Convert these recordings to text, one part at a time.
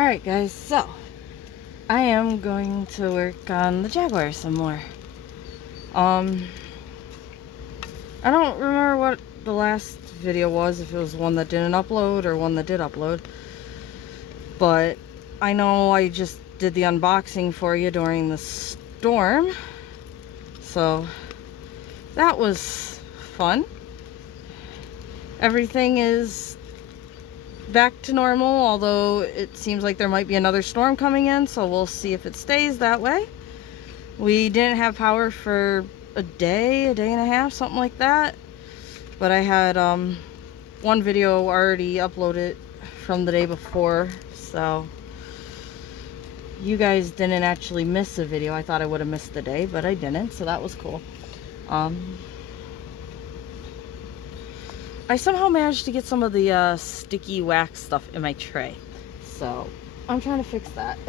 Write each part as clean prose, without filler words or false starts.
Alright guys, so I am going to work on the Jaguar some more. I don't remember what the last video was, if it was one that didn't upload or one that did upload, but I know I just did the unboxing for you during the storm, so that was fun. Everything is back to normal, although it seems like there might be another storm coming in, so we'll see if it stays that way. We didn't have power for a day and a half, something like that, but I had one video already uploaded from the day before, so you guys didn't actually miss a video. I thought I would have missed the day, but I didn't, so that was cool. I somehow managed to get some of the sticky wax stuff in my tray, so I'm trying to fix that.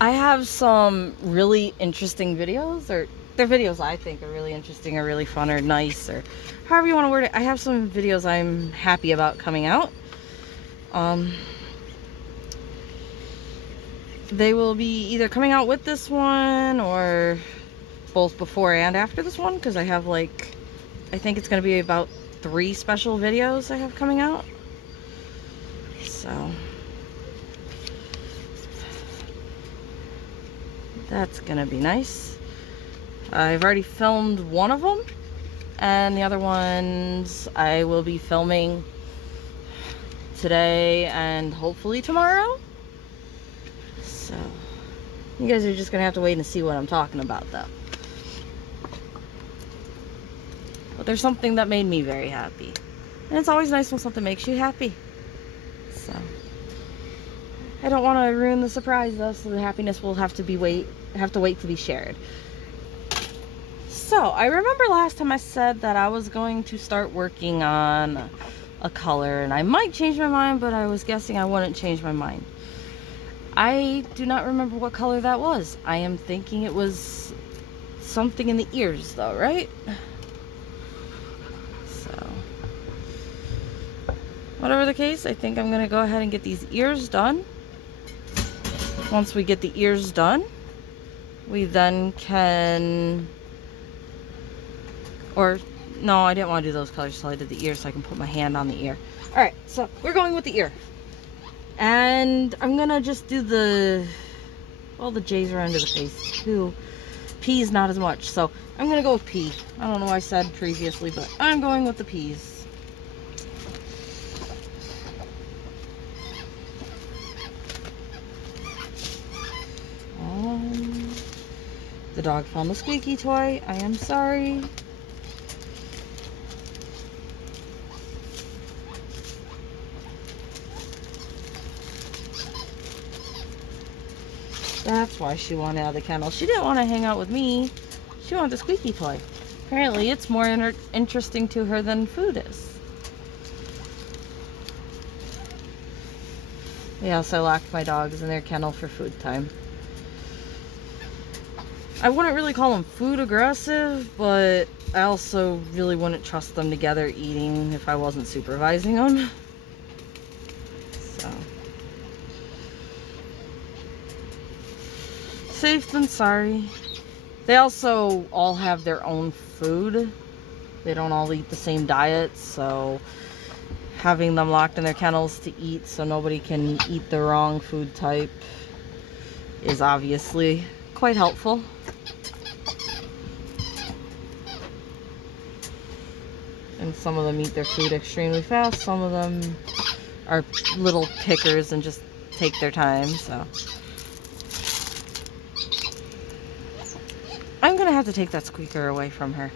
I have some really interesting videos, or they're videos I think are really interesting or really fun or nice, or however you want to word it. I have some videos I'm happy about coming out. They will be either coming out with this one or both before and after this one, because I have like, I think it's going to be about 3 special videos I have coming out. So that's going to be nice. I've already filmed one of them, and the other ones I will be filming today and hopefully tomorrow. So you guys are just going to have to wait and see what I'm talking about though. But there's something that made me very happy. And it's always nice when something makes you happy. So I don't want to ruin the surprise though, so the happiness will have to wait to be shared. So I remember last time I said that I was going to start working on a color, and I might change my mind, but I was guessing I wouldn't change my mind. I do not remember what color that was. I am thinking it was something in the ears though, right? Whatever the case, I think I'm going to go ahead and get these ears done. Once we get the ears done, we then can... Or, no, I didn't want to do those colors until I did the ear, so I can put my hand on the ear. Alright, so we're going with the ear. And I'm going to just do the... Well, the J's are under the face, too. P's not as much, so I'm going to go with P. I don't know what I said previously, but I'm going with the P's. The dog found the squeaky toy. I am sorry. That's why she wanted out of the kennel. She didn't want to hang out with me. She wanted the squeaky toy. Apparently it's more interesting to her than food is. Yes, I locked my dogs in their kennel for food time. I wouldn't really call them food aggressive, but I also really wouldn't trust them together eating if I wasn't supervising them. So, safe than sorry. They also all have their own food. They don't all eat the same diet, so having them locked in their kennels to eat so nobody can eat the wrong food type is obviously quite helpful. And some of them eat their food extremely fast. Some of them are little pickers and just take their time, so. I'm gonna have to take that squeaker away from her.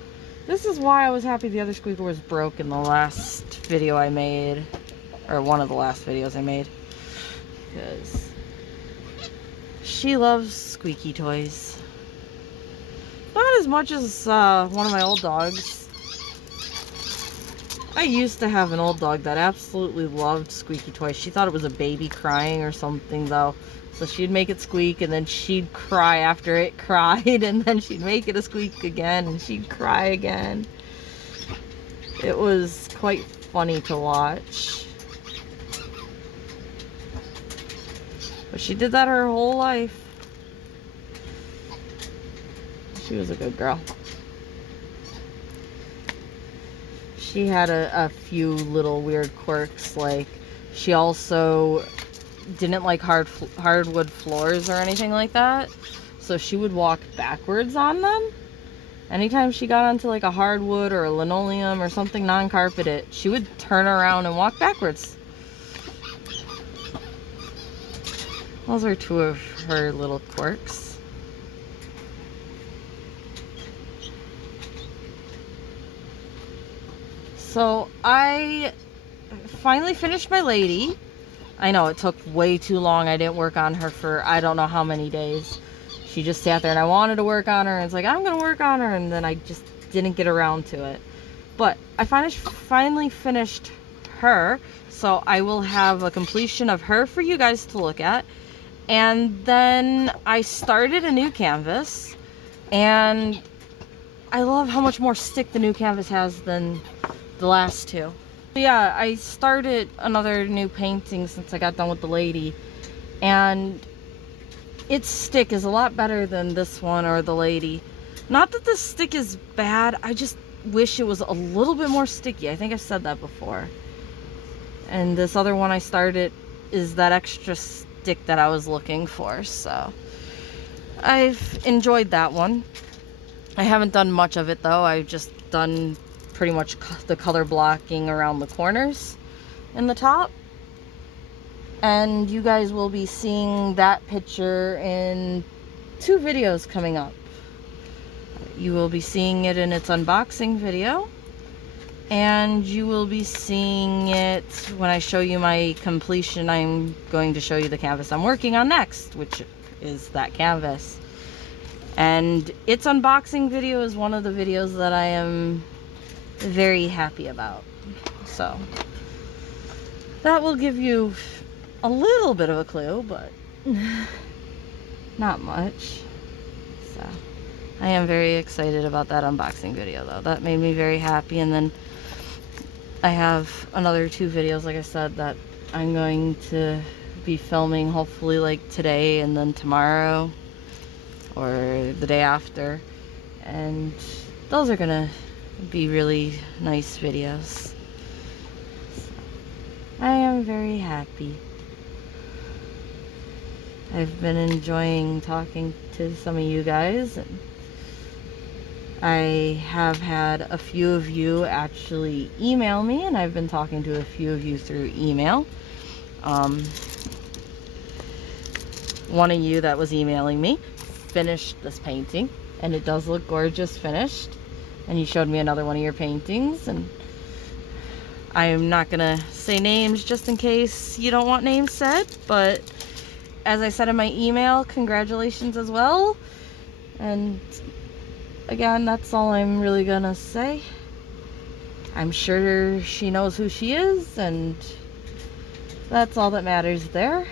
This is why I was happy the other squeaker was broke in the last video I made, or one of the last videos I made, because she loves squeaky toys. Not as much as one of my old dogs. I used to have an old dog that absolutely loved squeaky toys. She thought it was a baby crying or something though. So she'd make it squeak, and then she'd cry after it cried, and then she'd make it a squeak again, and she'd cry again. It was quite funny to watch. But she did that her whole life. She was a good girl. She had a few little weird quirks, like she also didn't like hardwood floors or anything like that, so she would walk backwards on them. Anytime she got onto like a hardwood or a linoleum or something non-carpeted, she would turn around and walk backwards. Those are two of her little quirks. So I finally finished my lady. I know it took way too long. I didn't work on her for I don't know how many days. She just sat there and I wanted to work on her, and it's like, I'm gonna work on her, and then I just didn't get around to it. But I finally finished her, so I will have a completion of her for you guys to look at. And then I started a new canvas, and I love how much more stick the new canvas has than the last two. Yeah, I started another new painting since I got done with the lady, and its stick is a lot better than this one or the lady. Not that this stick is bad, I just wish it was a little bit more sticky. I think I've said that before. And this other one I started is that extra stick that I was looking for, so I've enjoyed that one. I haven't done much of it though. I've just done pretty much the color blocking around the corners and the top. And you guys will be seeing that picture in 2 videos coming up. You will be seeing it in its unboxing video, and you will be seeing it when I show you my completion. I'm going to show you the canvas I'm working on next, which is that canvas. And its unboxing video is one of the videos that I am very happy about. So that will give you a little bit of a clue, but not much. So I am very excited about that unboxing video though. That made me very happy. And then I have another 2 videos, like I said, that I'm going to be filming hopefully like today and then tomorrow or the day after, and those are gonna be really nice videos. I am very happy. I've been enjoying talking to some of you guys, and I have had a few of you actually email me, and I've been talking to a few of you through email. One of you that was emailing me finished this painting, and it does look gorgeous finished. And you showed me another one of your paintings, and I am not gonna say names just in case you don't want names said, but as I said in my email, congratulations as well. And again, that's all I'm really gonna say. I'm sure she knows who she is, and that's all that matters there.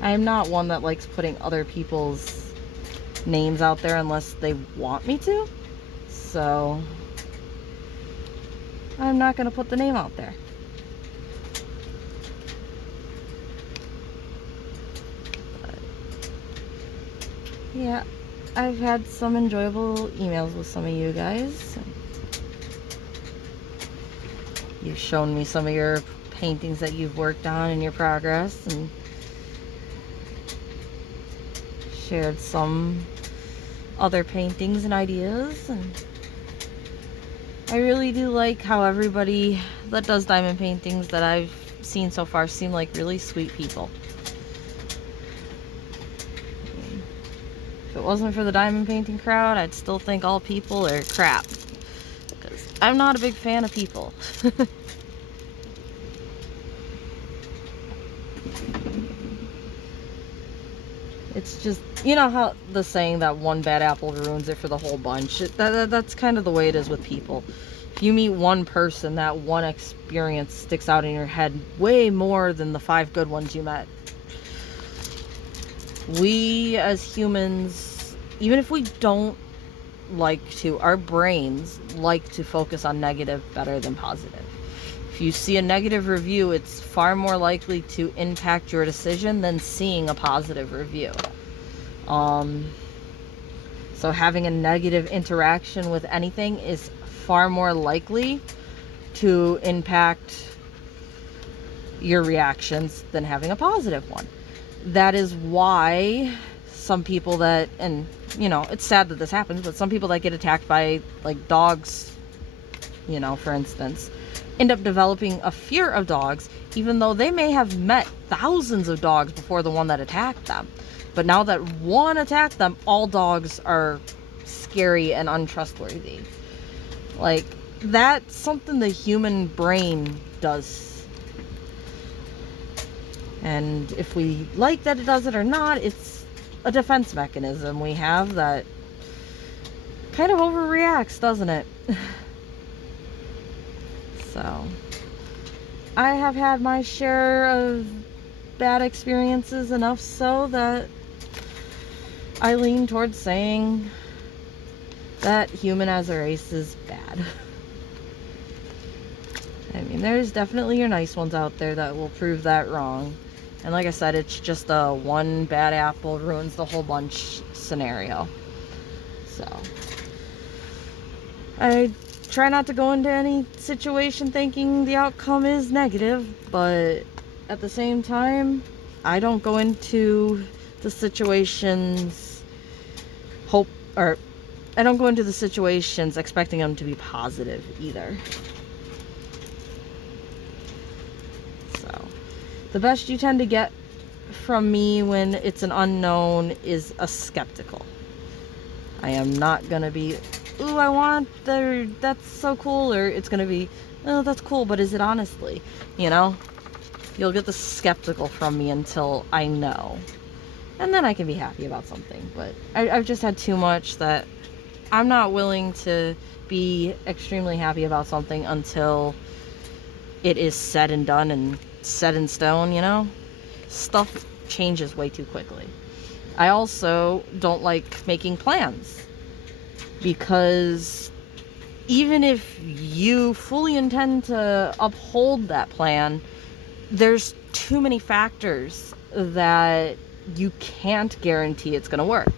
I am not one that likes putting other people's names out there unless they want me to, so I'm not going to put the name out there. But yeah, I've had some enjoyable emails with some of you guys. You've shown me some of your paintings that you've worked on and your progress, and shared some other paintings and ideas. And I really do like how everybody that does diamond paintings that I've seen so far seem like really sweet people. If it wasn't for the diamond painting crowd, I'd still think all people are crap, because I'm not a big fan of people. It's just, you know how the saying that one bad apple ruins it for the whole bunch? That's kind of the way it is with people. If you meet one person, that one experience sticks out in your head way more than the 5 good ones you met. We as humans, even if we don't like to, our brains like to focus on negative better than positive. If you see a negative review, it's far more likely to impact your decision than seeing a positive review. So having a negative interaction with anything is far more likely to impact your reactions than having a positive one. That is why some people that, and you know, it's sad that this happens, but some people that get attacked by like dogs, you know, for instance, end up developing a fear of dogs, even though they may have met thousands of dogs before the one that attacked them. But now that one attacked them, all dogs are scary and untrustworthy. Like, that's something the human brain does. And if we like that it does it or not, it's a defense mechanism we have that kind of overreacts, doesn't it? So, I have had my share of bad experiences, enough so that I lean towards saying that human as a race is bad. I mean, there's definitely your nice ones out there that will prove that wrong. And like I said, it's just a one bad apple ruins the whole bunch scenario. So, I try not to go into any situation thinking the outcome is negative, but at the same time, I don't go into the situations I don't go into the situations expecting them to be positive either. So, the best you tend to get from me when it's an unknown is a skeptical. I am not gonna be, ooh, I want that's so cool, or it's gonna be, oh, that's cool, but is it honestly? You know? You'll get the skeptical from me until I know. And then I can be happy about something. But I've just had too much that I'm not willing to be extremely happy about something until it is said and done and set in stone, you know? Stuff changes way too quickly. I also don't like making plans, because even if you fully intend to uphold that plan, there's too many factors that you can't guarantee it's gonna work.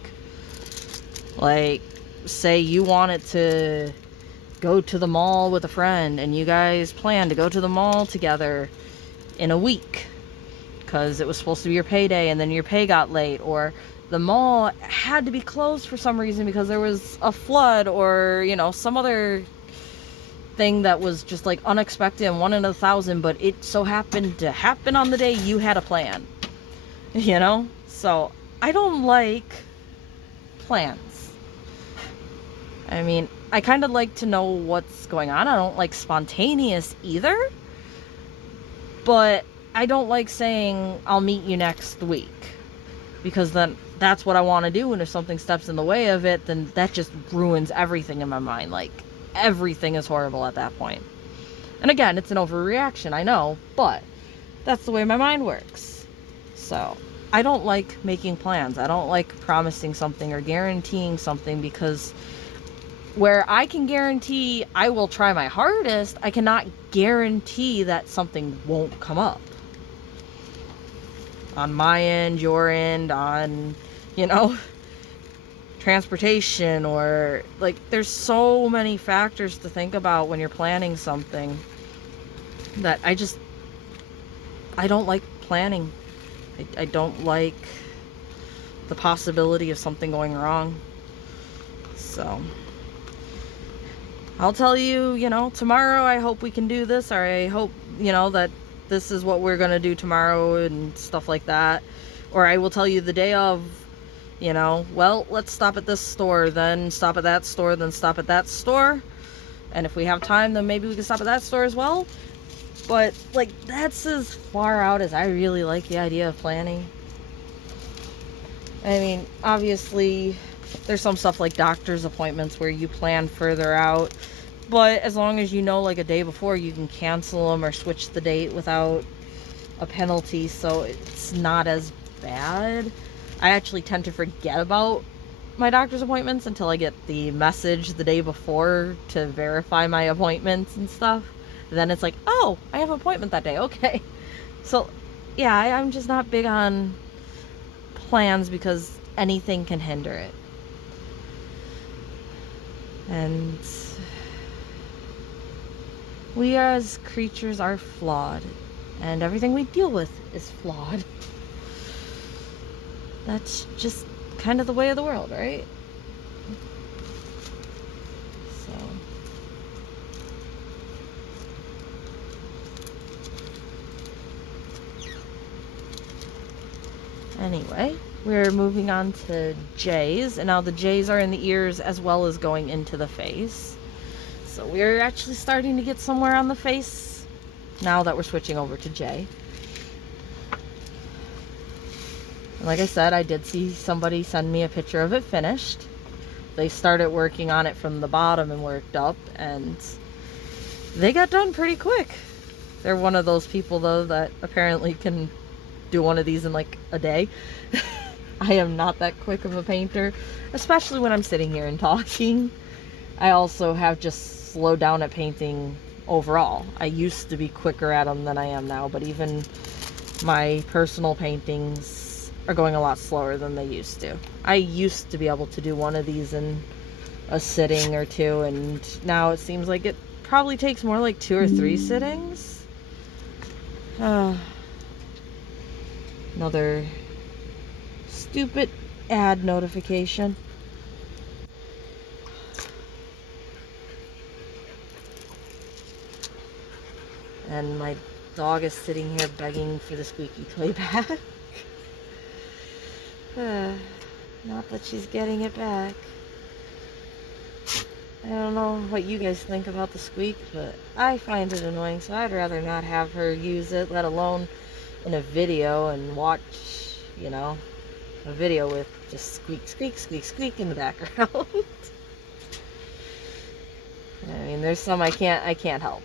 Like, say you wanted to go to the mall with a friend and you guys plan to go to the mall together in a week because it was supposed to be your payday and then your pay got late, or the mall had to be closed for some reason because there was a flood, or, you know, some other thing that was just like unexpected and 1 in 1,000, but it so happened to happen on the day you had a plan, you know? So I don't like plans. I mean, I kind of like to know what's going on. I don't like spontaneous either, but I don't like saying I'll meet you next week, because then that's what I want to do, and if something steps in the way of it, then that just ruins everything in my mind. Like, everything is horrible at that point. And again, it's an overreaction, I know, but that's the way my mind works. So I don't like making plans. I don't like promising something or guaranteeing something, because where I can guarantee I will try my hardest, I cannot guarantee that something won't come up. On my end, your end, on, you know, transportation, or like, there's so many factors to think about when you're planning something that I don't like planning. I don't like the possibility of something going wrong. So I'll tell you, you know, tomorrow I hope we can do this, or I hope, you know, that this is what we're gonna do tomorrow and stuff like that. Or I will tell you the day of, you know, well, let's stop at this store, then stop at that store, then stop at that store. And if we have time, then maybe we can stop at that store as well. But, like, that's as far out as I really like the idea of planning. I mean, obviously, there's some stuff like doctor's appointments where you plan further out. But as long as you know, like, a day before, you can cancel them or switch the date without a penalty. So it's not as bad. I actually tend to forget about my doctor's appointments until I get the message the day before to verify my appointments and stuff. then it's like, oh, I have an appointment that day. Okay. So, yeah, I'm just not big on plans because anything can hinder it. And we as creatures are flawed, and everything we deal with is flawed. That's just kind of the way of the world, right? So anyway, we're moving on to J's, and now the J's are in the ears as well as going into the face. So we're actually starting to get somewhere on the face now that we're switching over to J. And like I said, I did see somebody send me a picture of it finished. They started working on it from the bottom and worked up, and they got done pretty quick. They're one of those people, though, that apparently can do one of these in like a day. I am not that quick of a painter, especially when I'm sitting here and talking. I also have just slowed down at painting overall. I used to be quicker at them than I am now, but even my personal paintings are going a lot slower than they used to. I used to be able to do one of these in a sitting or two, and now it seems like it probably takes more like 2 or 3 sittings. Another stupid ad notification. And my dog is sitting here begging for the squeaky toy back. Not that she's getting it back. I don't know what you guys think about the squeak, but I find it annoying, so I'd rather not have her use it, let alone in a video and watch, you know, a video with just squeak, squeak, squeak, squeak in the background. I mean, there's some I can't help.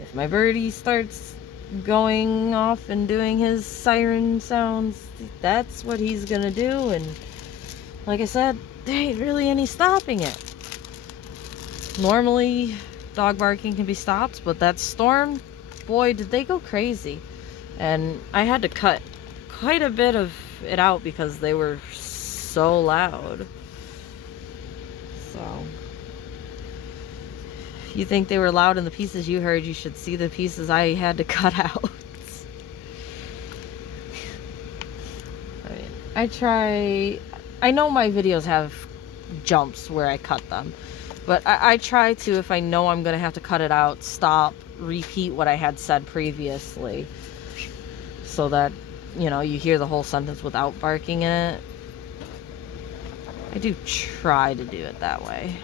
If my birdie starts going off and doing his siren sounds, that's what he's gonna do, and like I said, there ain't really any stopping it. Normally, dog barking can be stopped, but that storm, boy, did they go crazy. And I had to cut quite a bit of it out because they were so loud. So if you think they were loud in the pieces you heard, you should see the pieces I had to cut out. I know my videos have jumps where I cut them, but I try to, if I know I'm gonna have to cut it out, stop, repeat what I had said previously, so that, you know, you hear the whole sentence without barking in it. I do try to do it that way.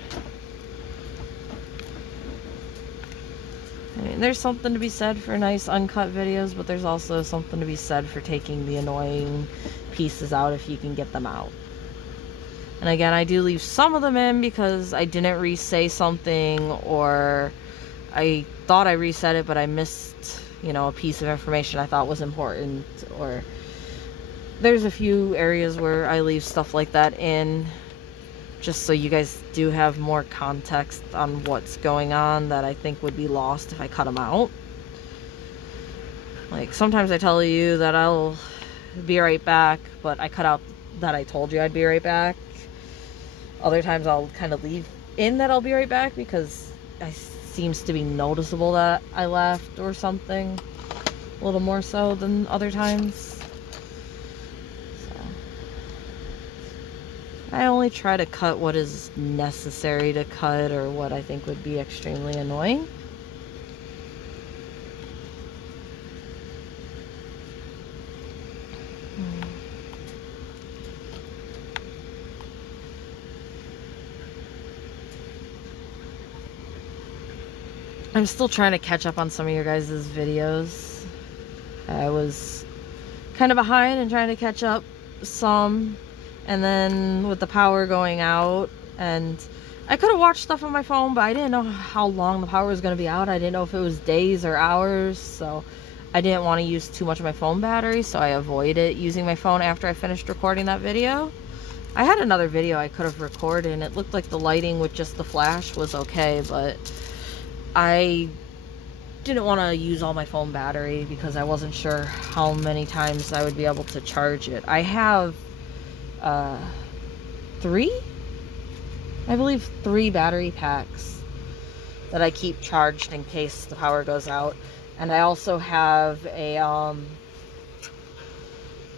I mean, there's something to be said for nice uncut videos, but there's also something to be said for taking the annoying pieces out if you can get them out. And again, I do leave some of them in because I didn't re-say something, or I thought I reset it, but I missed, you know, a piece of information I thought was important, or there's a few areas where I leave stuff like that in, just so you guys do have more context on what's going on that I think would be lost if I cut them out. Like, sometimes I tell you that I'll be right back, but I cut out that I told you I'd be right back. Other times I'll kind of leave in that I'll be right back because it seems to be noticeable that I left or something, a little more so than other times. So I only try to cut what is necessary to cut, or what I think would be extremely annoying. I'm still trying to catch up on some of your guys' videos. I was kind of behind and trying to catch up some, and then with the power going out, and I could have watched stuff on my phone, but I didn't know how long the power was going to be out. I didn't know if it was days or hours, so I didn't want to use too much of my phone battery, so I avoided using my phone after I finished recording that video. I had another video I could have recorded, and it looked like the lighting with just the flash was okay, but I didn't want to use all my phone battery because I wasn't sure how many times I would be able to charge it. I have 3, I believe 3 battery packs that I keep charged in case the power goes out. And I also have a,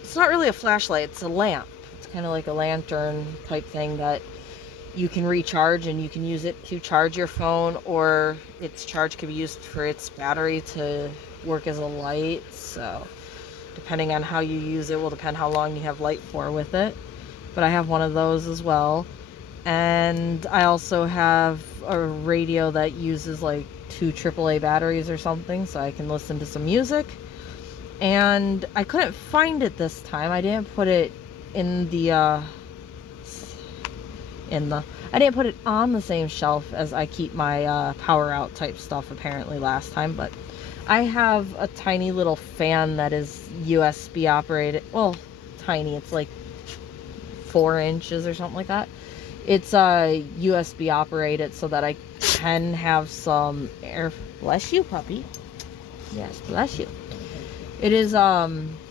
it's not really a flashlight, it's a lamp. It's kind of like a lantern type thing that you can recharge, and you can use it to charge your phone, or its charge can be used for its battery to work as a light. So depending on how you use it will depend how long you have light for with it. But I have one of those as well. And I also have a radio that uses like 2 AAA batteries or something, so I can listen to some music. And I couldn't find it this time. I didn't put it in the I didn't put it on the same shelf as I keep my power out type stuff apparently last time, but I have a tiny little fan that is USB operated. Well, tiny, it's like 4 inches or something like that. It's USB operated so that I can have some air. Bless you, puppy. Yes, bless you. It is USB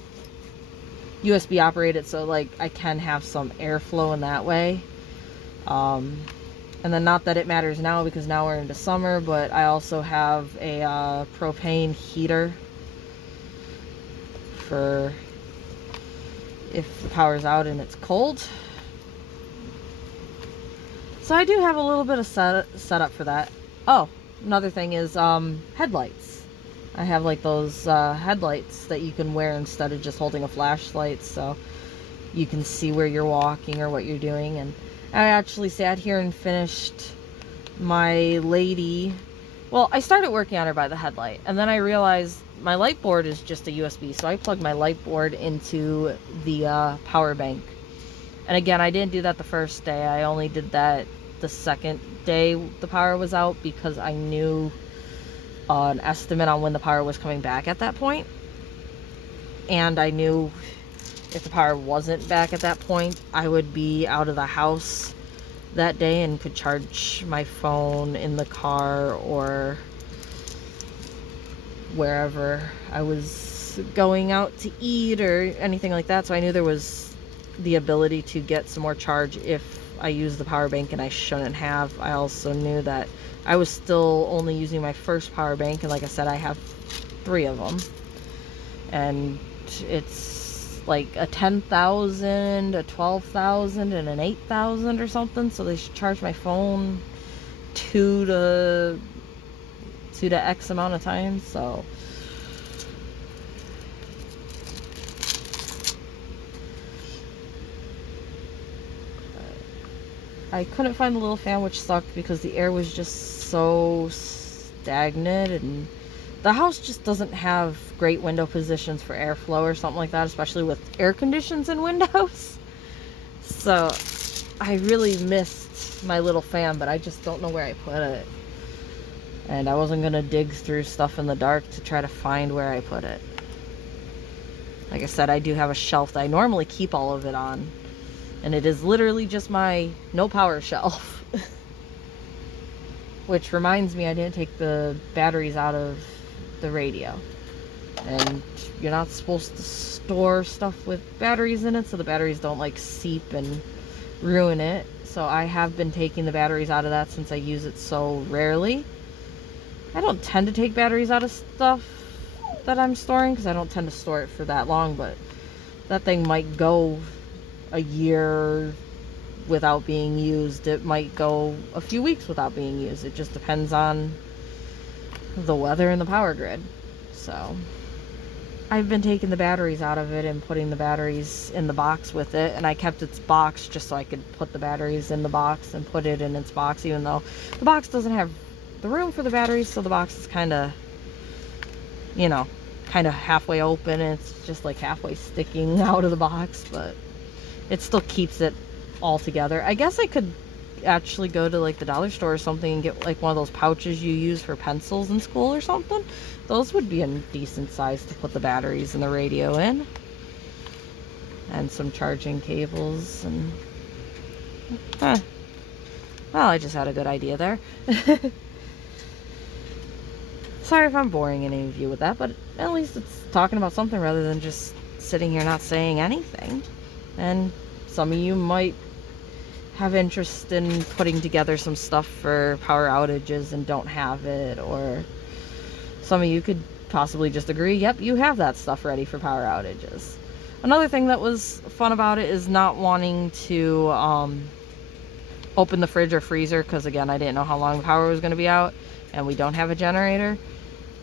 operated, so like I can have some airflow in that way. And then, not that it matters now because now we're into summer, but I also have a propane heater for if the power's out and it's cold. So I do have a little bit of setup for that. Oh, another thing is headlights. I have like those headlights that you can wear instead of just holding a flashlight, so you can see where you're walking or what you're doing. And I actually sat here and finished my lady. Well, I started working on her by the headlight, and then I realized my light board is just a USB, so I plugged my light board into the power bank. And again, I didn't do that the first day. I only did that the second day the power was out because I knew an estimate on when the power was coming back at that point. And I knew if the power wasn't back at that point, I would be out of the house that day and could charge my phone in the car or wherever I was going out to eat or anything like that. So I knew there was the ability to get some more charge if I used the power bank and I shouldn't have. I also knew that I was still only using my first power bank, and like I said, I have 3 of them. And it's like a 10,000, a 12,000, and an 8,000 or something. So they should charge my phone 2 to X amount of times. So I couldn't find the little fan, which sucked because the air was just so stagnant, and the house just doesn't have great window positions for airflow or something like that, especially with air conditions in windows. So I really missed my little fan, but I just don't know where I put it. And I wasn't going to dig through stuff in the dark to try to find where I put it. Like I said, I do have a shelf that I normally keep all of it on. And it is literally just my no power shelf. Which reminds me, I didn't take the batteries out of the radio. And you're not supposed to store stuff with batteries in it, so the batteries don't like seep and ruin it. So I have been taking the batteries out of that since I use it so rarely. I don't tend to take batteries out of stuff that I'm storing because I don't tend to store it for that long, but that thing might go a year without being used. It might go a few weeks without being used. It just depends on the weather and the power grid. So I've been taking the batteries out of it and putting the batteries in the box with it, and I kept its box just so I could put the batteries in the box and put it in its box, even though the box doesn't have the room for the batteries, so the box is kind of, you know, kind of halfway open, and it's just like halfway sticking out of the box, but it still keeps it all together. I guess I could actually go to like the dollar store or something and get like one of those pouches you use for pencils in school or something. Those would be a decent size to put the batteries and the radio in. And some charging cables and... Well, I just had a good idea there. Sorry if I'm boring any of you with that, but at least it's talking about something rather than just sitting here not saying anything. And some of you might have interest in putting together some stuff for power outages and don't have it, or some of you could possibly just agree, yep, you have that stuff ready for power outages. Another thing that was fun about it is not wanting to open the fridge or freezer, because again, I didn't know how long the power was going to be out, and we don't have a generator.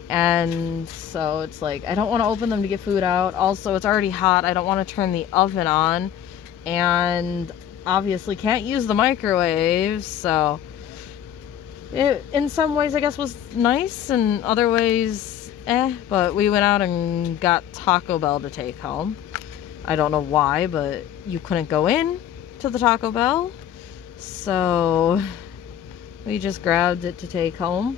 And so it's like, I don't want to open them to get food out. Also, it's already hot. I don't want to turn the oven on, and obviously can't use the microwave. So it, in some ways, I guess, was nice, and other ways, but we went out and got Taco Bell to take home. I don't know why, but you couldn't go in to the Taco Bell, so we just grabbed it to take home.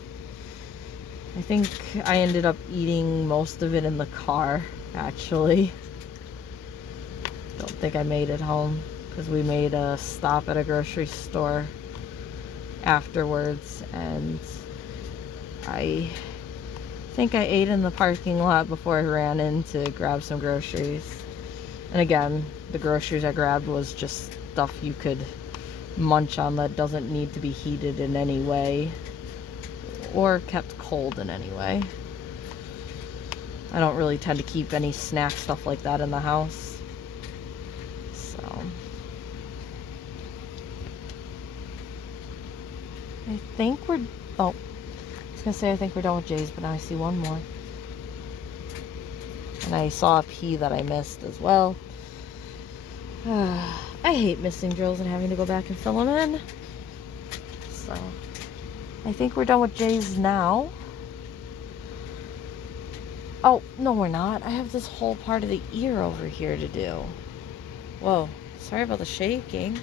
I think I ended up eating most of it in the car, actually. Don't think I made it home, because we made a stop at a grocery store afterwards, and I think I ate in the parking lot before I ran in to grab some groceries. And again, the groceries I grabbed was just stuff you could munch on that doesn't need to be heated in any way or kept cold in any way. I don't really tend to keep any snack stuff like that in the house. So I think we're, oh, I was gonna say I think we're done with Jay's, but now I see one more. And I saw a P that I missed as well. I hate missing drills and having to go back and fill them in. So I think we're done with Jay's now. Oh, no we're not. I have this whole part of the ear over here to do. Whoa, sorry about the shaking.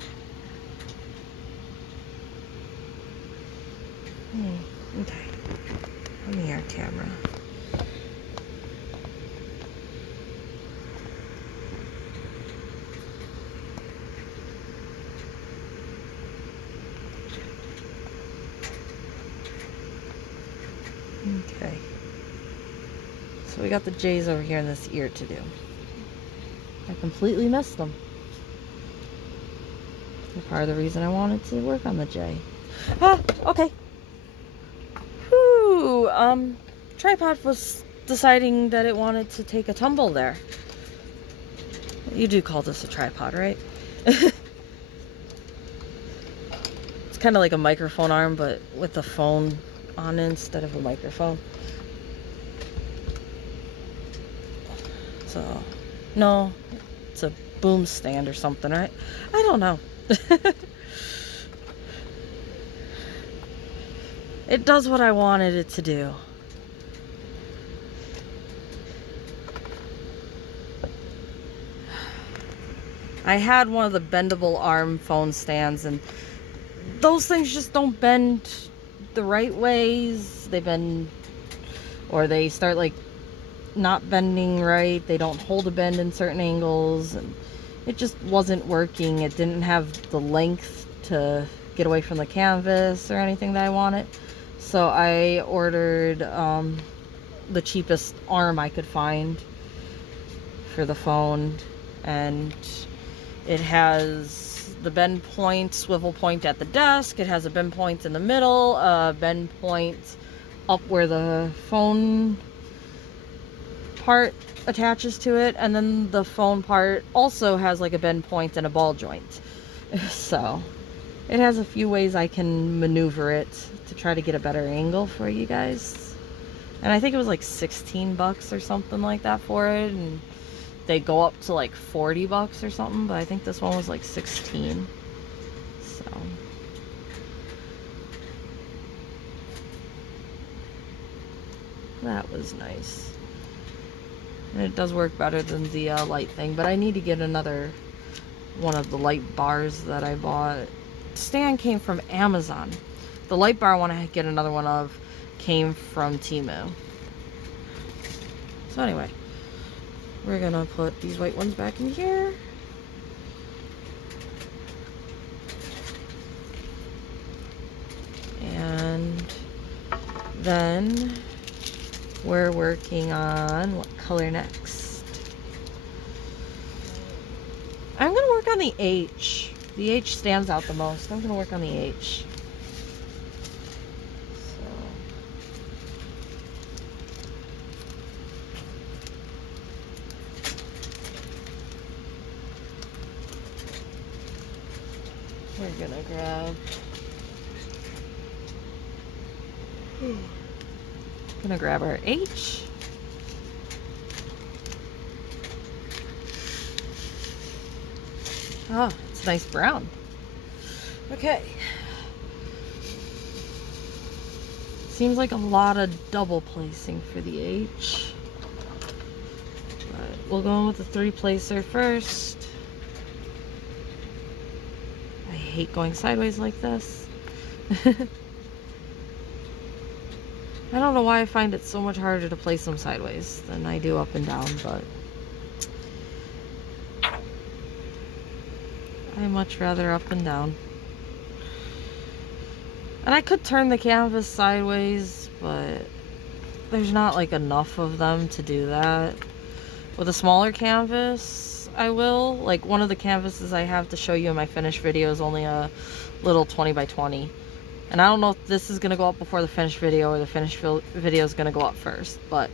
Okay. On the air camera. Okay. So we got the J's over here in this ear to do. I completely missed them. They're part of the reason I wanted to work on the J. Ah, okay. Whew, tripod was deciding that it wanted to take a tumble there. You do call this a tripod, right? It's kind of like a microphone arm, but with the phone on instead of a microphone. So, no, it's a boom stand or something, right? I don't know. It does what I wanted it to do. I had one of the bendable arm phone stands, and those things just don't bend the right ways. They bend, or they start like not bending right. They don't hold a bend in certain angles, and it just wasn't working. It didn't have the length to get away from the canvas or anything that I wanted. So I ordered the cheapest arm I could find for the phone, and it has the bend point, swivel point at the desk. It has a bend point in the middle, a bend point up where the phone part attaches to it, and then the phone part also has like a bend point and a ball joint. So it has a few ways I can maneuver it to try to get a better angle for you guys. And I think it was like 16 bucks or something like that for it, and they go up to like 40 bucks or something, but I think this one was like 16. So that was nice. And it does work better than the light thing, but I need to get another one of the light bars that I bought. The stand came from Amazon. The light bar I want to get another one of came from Temu. So anyway, we're gonna put these white ones back in here. And then we're working on what color next. I'm gonna work on the H. The H stands out the most. I'm gonna work on the H. We're gonna grab our H. Oh, it's a nice brown. Okay. Seems like a lot of double placing for the H. But we'll go in with the 3-placer first. I hate going sideways like this. I don't know why I find it so much harder to place them sideways than I do up and down, but I much rather up and down. And I could turn the canvas sideways, but there's not like enough of them to do that. With a smaller canvas, I will. Like one of the canvases I have to show you in my finished video is only a little 20 by 20. And I don't know if this is going to go up before the finished video or the finished video is going to go up first. But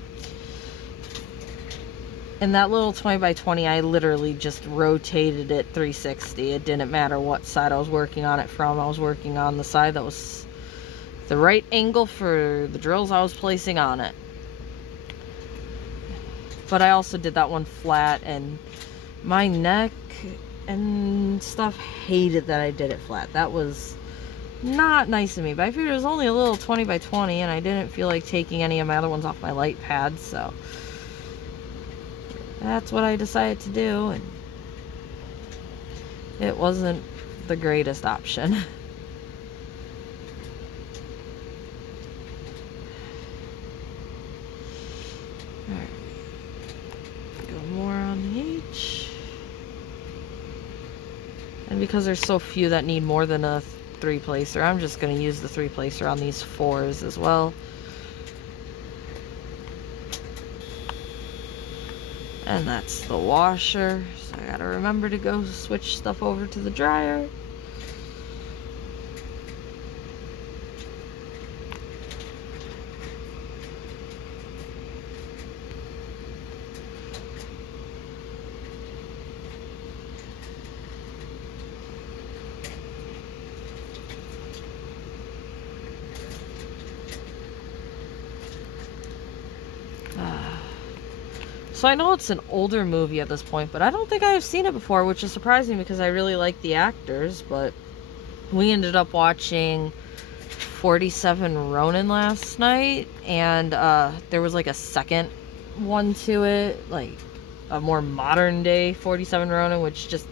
in that little 20 by 20, I literally just rotated it 360. It didn't matter what side I was working on it from. I was working on the side that was the right angle for the drills I was placing on it. But I also did that one flat, and my neck and stuff hated that I did it flat. That was not nice of me, but I figured it was only a little 20 by 20 and I didn't feel like taking any of my other ones off my light pad, so that's what I decided to do, and it wasn't the greatest option. Alright, go more on the H. And because there's so few that need more than a 3-placer, I'm just going to use the 3-placer on these 4s as well. And that's the washer, so I gotta remember to go switch stuff over to the dryer. So I know it's an older movie at this point, but I don't think I have seen it before, which is surprising because I really like the actors. But we ended up watching 47 Ronin last night, and there was like a second one to it, like a more modern day 47 Ronin, which just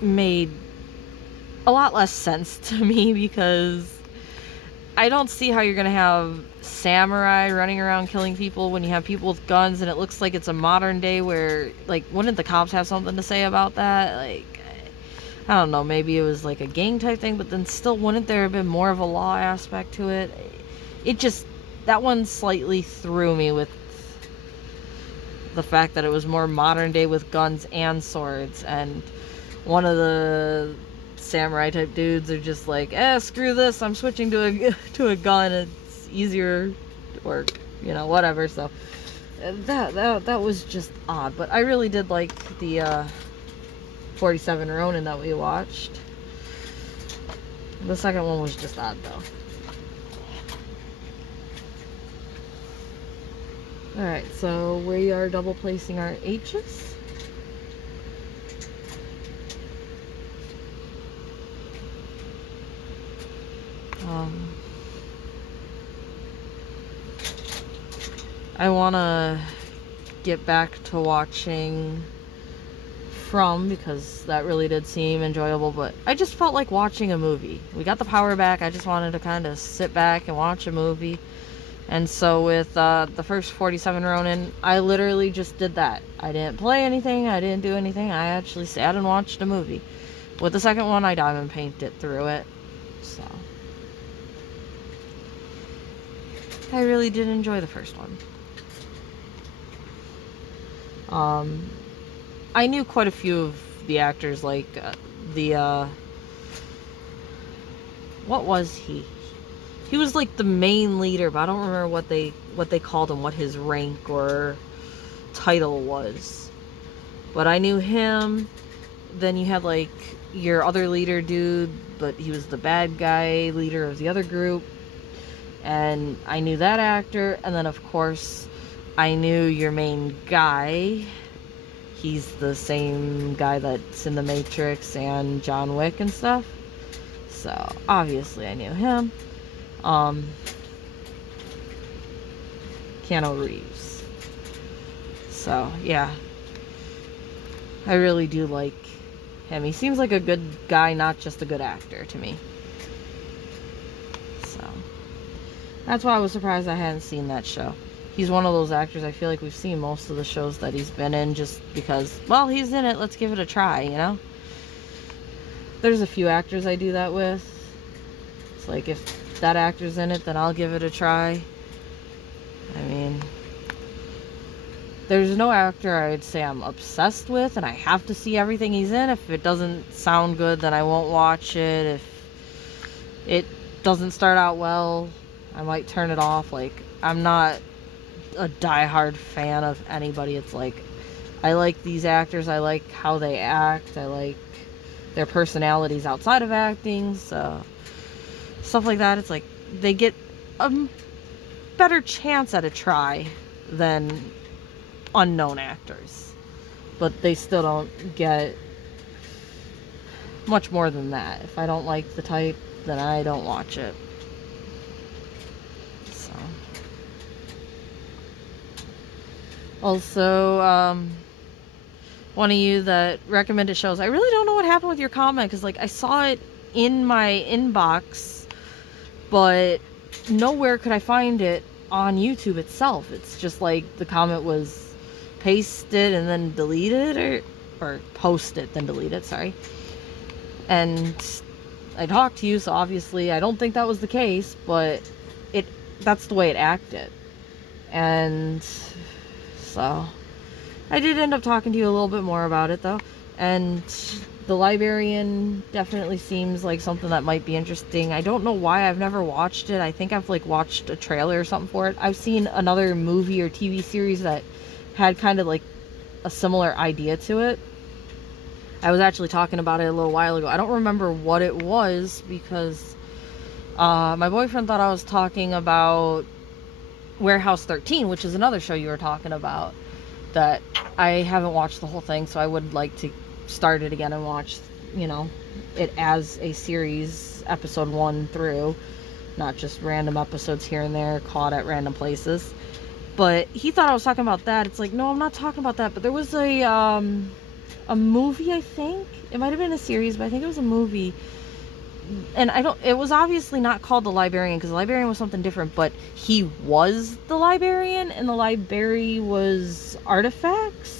made a lot less sense to me because I don't see how you're gonna have samurai running around killing people when you have people with guns, and it looks like it's a modern day where, like, wouldn't the cops have something to say about that? Like, I don't know, maybe it was like a gang type thing, but then still, wouldn't there have been more of a law aspect to it? It just, that one slightly threw me with the fact that it was more modern day with guns and swords, and one of the samurai type dudes are just like, screw this, I'm switching to a gun, it's easier or whatever. So that was just odd, but I really did like the 47 Ronin that we watched. The second one was just odd though. Alright, so we are double placing our H's. I want to get back to watching From because that really did seem enjoyable, but I just felt like watching a movie. We got the power back. I just wanted to kind of sit back and watch a movie. And so with the first 47 Ronin, I literally just did that. I didn't play anything. I didn't do anything. I actually sat and watched a movie. With the second one, I diamond painted through it. So I really did enjoy the first one. I knew quite a few of the actors, like what was he? He was like the main leader, but I don't remember what they called him, what his rank or title was. But I knew him. Then you had like your other leader dude, but he was the bad guy leader of the other group. And I knew that actor. And then of course I knew your main guy. He's the same guy that's in The Matrix and John Wick and stuff. So obviously I knew him. Keanu Reeves. So yeah, I really do like him. He seems like a good guy, not just a good actor to me. So that's why I was surprised I hadn't seen that show. He's one of those actors I feel like we've seen most of the shows that he's been in just because, well, he's in it, let's give it a try, you know? There's a few actors I do that with. It's like, if that actor's in it, then I'll give it a try. I mean, there's no actor I would say I'm obsessed with and I have to see everything he's in. If it doesn't sound good, then I won't watch it. If it doesn't start out well, I might turn it off. Like, I'm not a diehard fan of anybody. It's like, I like these actors, I like how they act, I like their personalities outside of acting, so stuff like that. It's like they get a better chance at a try than unknown actors, but they still don't get much more than that. If I don't like the type, then I don't watch it. So also, one of you that recommended shows, I really don't know what happened with your comment, because like I saw it in my inbox, but nowhere could I find it on YouTube itself. It's just like the comment was pasted and then deleted, or posted then deleted, sorry. And I talked to you, so obviously I don't think that was the case, but that's the way it acted. And so I did end up talking to you a little bit more about it though, and The Librarian definitely seems like something that might be interesting. I don't know why I've never watched it. I think I've like watched a trailer or something for it. I've seen another movie or TV series that had kind of like a similar idea to it. I was actually talking about it a little while ago. I don't remember what it was because my boyfriend thought I was talking about Warehouse 13, which is another show you were talking about that I haven't watched the whole thing, so I would like to start it again and watch, you know, it as a series, episode 1 through, not just random episodes here and there caught at random places. But he thought I was talking about that. It's like, no, I'm not talking about that. But there was a movie, I think. It might have been a series, but I think it was a movie. And it was obviously not called The Librarian, because The Librarian was something different, but he was the librarian, and the library was artifacts.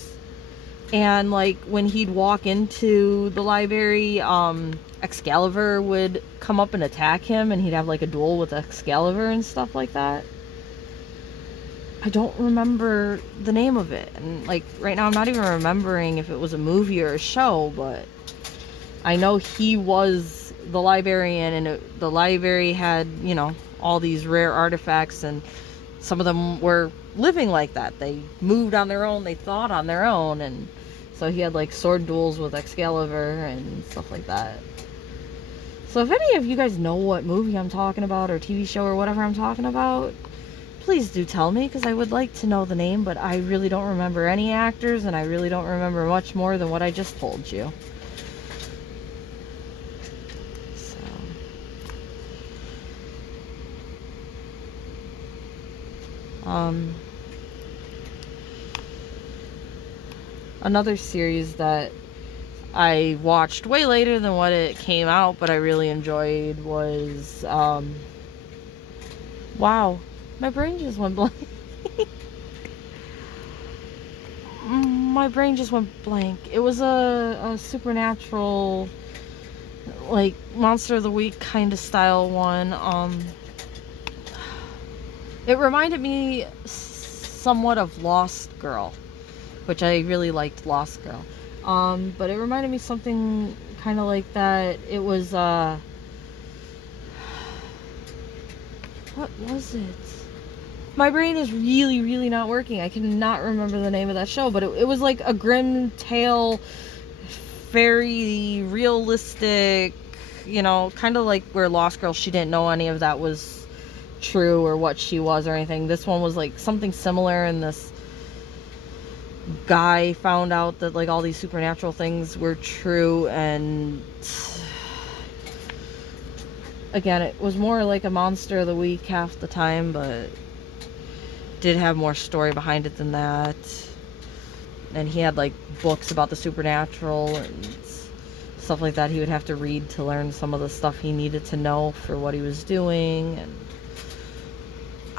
And like when he'd walk into the library, Excalibur would come up and attack him, and he'd have like a duel with Excalibur and stuff like that. I don't remember the name of it, and like right now I'm not even remembering if it was a movie or a show, but I know he was the librarian, and the library had, you know, all these rare artifacts, and some of them were living like that. They moved on their own, they thought on their own, and so he had like sword duels with Excalibur and stuff like that. So if any of you guys know what movie I'm talking about, or TV show, or whatever I'm talking about, please do tell me, because I would like to know the name, but I really don't remember any actors, and I really don't remember much more than what I just told you. Another series that I watched way later than what it came out, but I really enjoyed was, wow, my brain just went blank. My brain just went blank. It was a supernatural, like, Monster of the Week kind of style one. It reminded me somewhat of Lost Girl, which I really liked Lost Girl. But it reminded me something kind of like that. It was, what was it? My brain is really, really not working. I cannot remember the name of that show, but it was like a grim tale, very realistic, you know, kind of like where Lost Girl, she didn't know any of that was true or what she was or anything. This one was like something similar, and this guy found out that like all these supernatural things were true, and again, it was more like a monster of the week half the time, but did have more story behind it than that. And he had like books about the supernatural and stuff like that he would have to read to learn some of the stuff he needed to know for what he was doing. And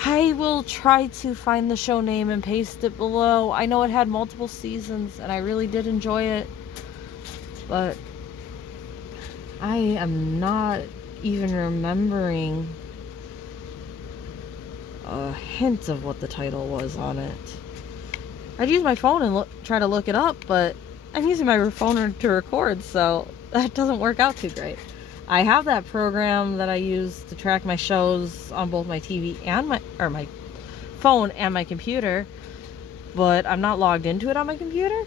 I will try to find the show name and paste it below. I know it had multiple seasons and I really did enjoy it, but I am not even remembering a hint of what the title was on it. I'd use my phone and try to look it up, but I'm using my phone to record, so that doesn't work out too great. I have that program that I use to track my shows on both my TV and my phone and my computer, but I'm not logged into it on my computer,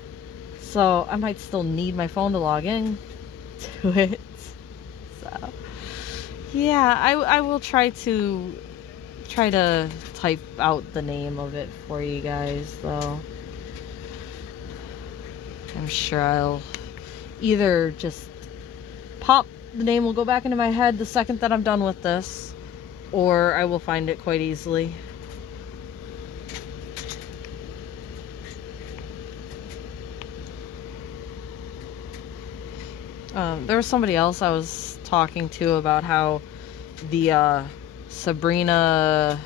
so I might still need my phone to log in to it. So yeah, I will try to type out the name of it for you guys, though. I'm sure I'll either just pop the name will go back into my head the second that I'm done with this, or I will find it quite easily. There was somebody else I was talking to about how the Sabrina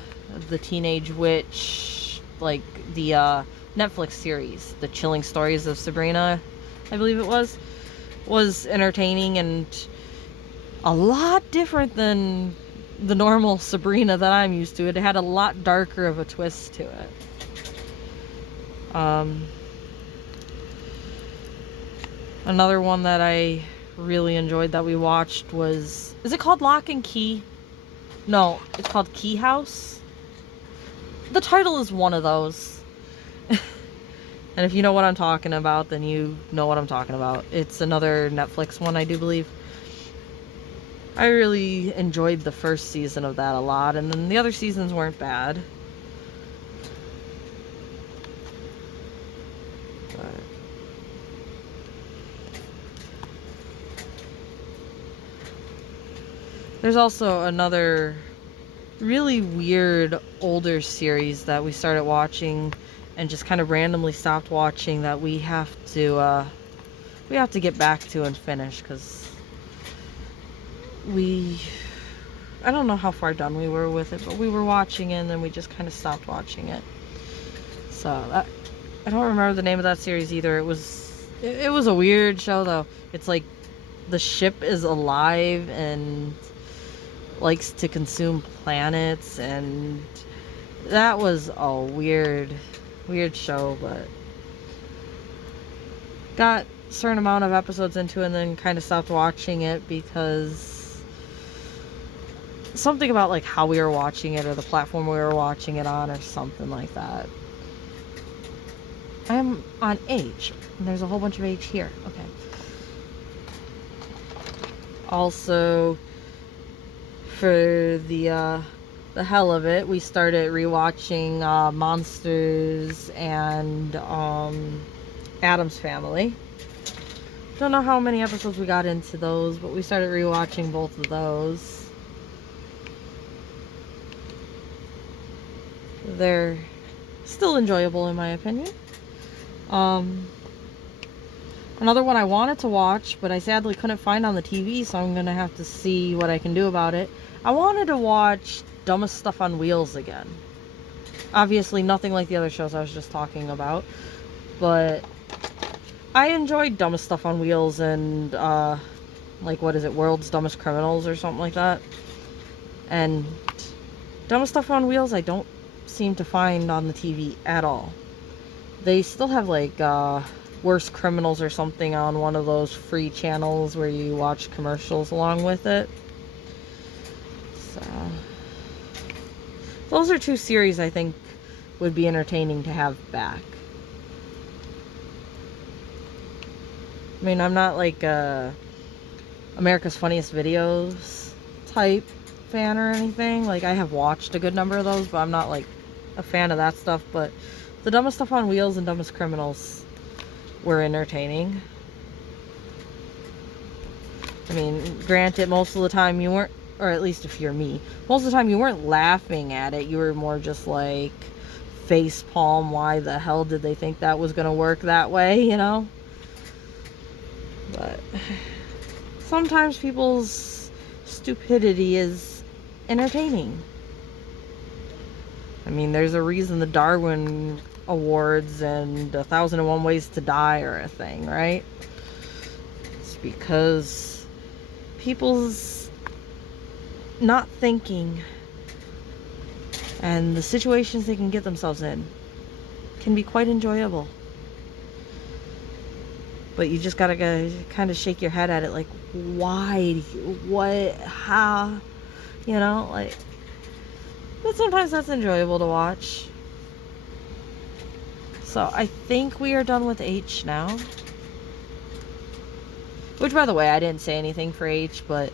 the Teenage Witch, like the Netflix series, The Chilling Stories of Sabrina, I believe it was entertaining and a lot different than the normal Sabrina that I'm used to. It had a lot darker of a twist to it. Another one that I really enjoyed that we watched was, is it called Lock and Key? No, it's called Key House. The title is one of those. And if you know what I'm talking about, then you know what I'm talking about. It's another Netflix one, I do believe. I really enjoyed the first season of that a lot, and then the other seasons weren't bad. But there's also another really weird older series that we started watching and just kind of randomly stopped watching that we have to get back to and finish, because I don't know how far done we were with it, but we were watching it and then we just kind of stopped watching it. So I don't remember the name of that series either. It was a weird show though. It's like the ship is alive and likes to consume planets, and that was a weird show, but got a certain amount of episodes into it and then kind of stopped watching it because something about like how we were watching it or the platform we were watching it on or something like that. I'm on H and there's a whole bunch of H here. Okay. Also, for the hell of it, we started rewatching Monsters and Addams Family. Don't know how many episodes we got into those, but we started rewatching both of those. They're still enjoyable in my opinion. Another one I wanted to watch, but I sadly couldn't find on the TV, so I'm gonna have to see what I can do about it. I wanted to watch Dumbest Stuff on Wheels again. Obviously nothing like the other shows I was just talking about, but I enjoyed Dumbest Stuff on Wheels and like, what is it, World's Dumbest Criminals or something like that. And Dumbest Stuff on Wheels I don't seem to find on the TV at all. They still have like Worst Criminals or something on one of those free channels where you watch commercials along with it. So those are two series I think would be entertaining to have back. I mean, I'm not like America's Funniest Videos type fan or anything. Like, I have watched a good number of those, but I'm not like a fan of that stuff. But the Dumbest Stuff on Wheels and Dumbest Criminals were entertaining. I mean, granted, most of the time you weren't, or at least if you're me, most of the time you weren't laughing at it. You were more just like face palm, why the hell did they think that was gonna work that way, you know? But sometimes people's stupidity is entertaining. I mean, there's a reason the Darwin Awards and 1001 Ways to Die are a thing, right? It's because people's not thinking and the situations they can get themselves in can be quite enjoyable. But you just gotta kind of shake your head at it, like, why, what, how, you know, like, but sometimes that's enjoyable to watch. So I think we are done with H now. Which, by the way, I didn't say anything for H, but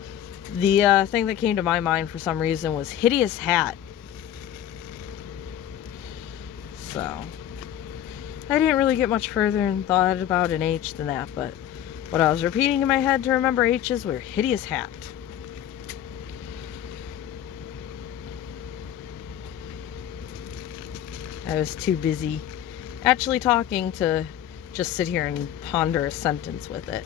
the thing that came to my mind for some reason was hideous hat. So I didn't really get much further and thought about an H than that, but what I was repeating in my head to remember H's were hideous hat. I was too busy actually talking to just sit here and ponder a sentence with it.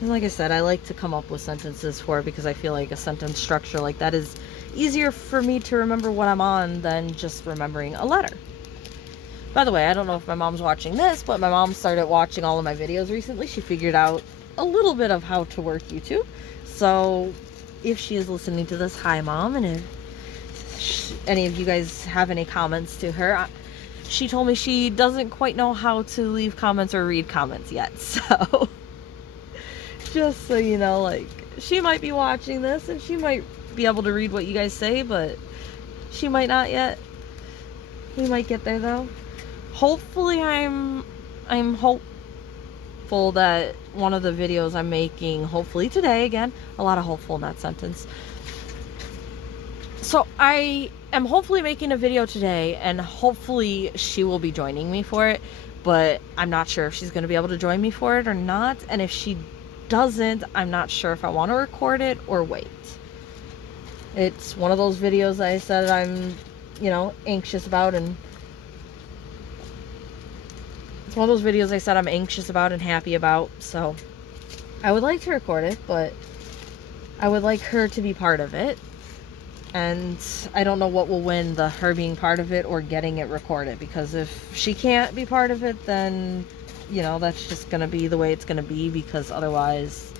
And like I said, I like to come up with sentences for it because I feel like a sentence structure like that is easier for me to remember what I'm on than just remembering a letter. By the way, I don't know if my mom's watching this, but my mom started watching all of my videos recently. She figured out a little bit of how to work YouTube. So if she is listening to this, hi Mom, and if any of you guys have any comments to her, she told me she doesn't quite know how to leave comments or read comments yet. So just so you know, like, she might be watching this and she might be able to read what you guys say, but she might not yet. We might get there though. Hopefully I'm hopeful that one of the videos I'm making, hopefully today, again, a lot of hopeful in that sentence. So I am hopefully making a video today, and hopefully she will be joining me for it, but I'm not sure if she's going to be able to join me for it or not, and if she doesn't, I'm not sure if I want to record it or wait. It's one of those videos that I said I'm, you know, anxious about, and it's one of those videos I said I'm anxious about and happy about, so I would like to record it, but I would like her to be part of it, and I don't know what will win, the her being part of it or getting it recorded, because if she can't be part of it, then, you know, that's just gonna be the way it's gonna be, because otherwise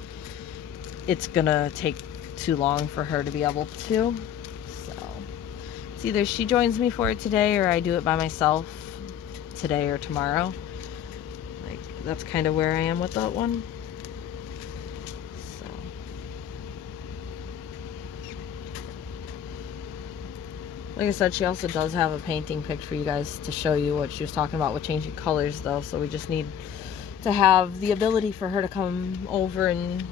it's gonna take too long for her to be able to. So it's either she joins me for it today or I do it by myself today or tomorrow. Like, that's kind of where I am with that one. So like I said, she also does have a painting picked for you guys to show you what she was talking about with changing colors though, so we just need to have the ability for her to come over and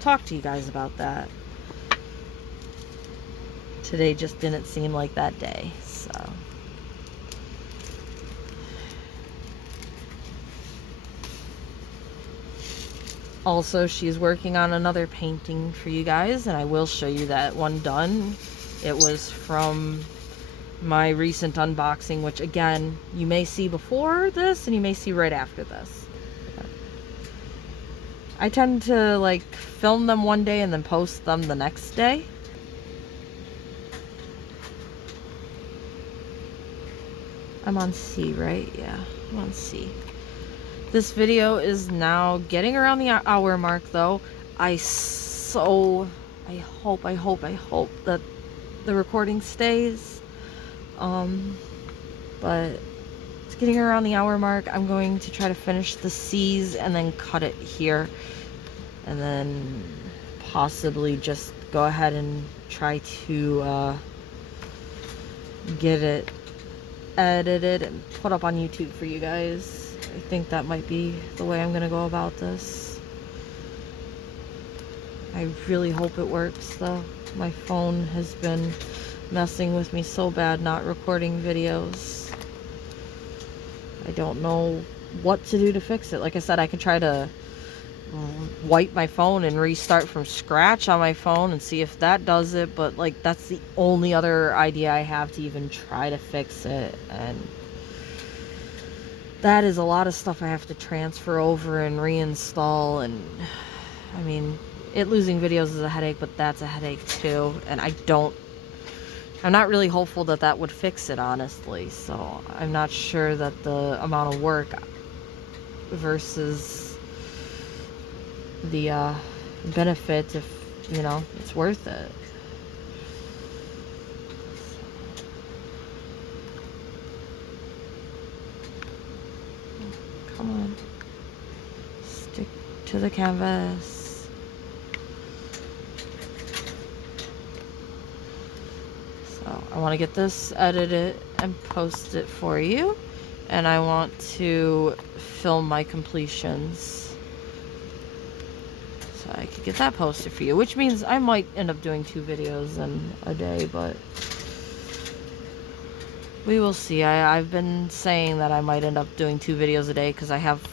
talk to you guys about that. Today just didn't seem like that day, so. Also, she's working on another painting for you guys, and I will show you that one done. It was from my recent unboxing, which again, you may see before this and you may see right after this. I tend to like film them one day and then post them the next day. I'm on C, right? Yeah, I'm on C. This video is now getting around the hour mark though. I so I hope that the recording stays. But it's getting around the hour mark. I'm going to try to finish the C's and then cut it here. And then possibly just go ahead and try to get it edited and put up on YouTube for you guys. I think that might be the way I'm gonna go about this. I really hope it works though. My phone has been messing with me so bad not recording videos. I don't know what to do to fix it. Like I said, I could try to wipe my phone and restart from scratch on my phone and see if that does it, but like that's the only other idea I have to even try to fix it, and that is a lot of stuff I have to transfer over and reinstall. And I mean, it losing videos is a headache, but that's a headache too, and I'm not really hopeful that that would fix it, honestly. So I'm not sure that the amount of work versus the benefit, if you know, it's worth it. Come on, stick to the canvas. So I want to get this edited and post it for you, and I want to film my completions. I could get that posted for you, which means I might end up doing 2 videos in a day, but we will see. I've been saying that I might end up doing 2 videos a day because I have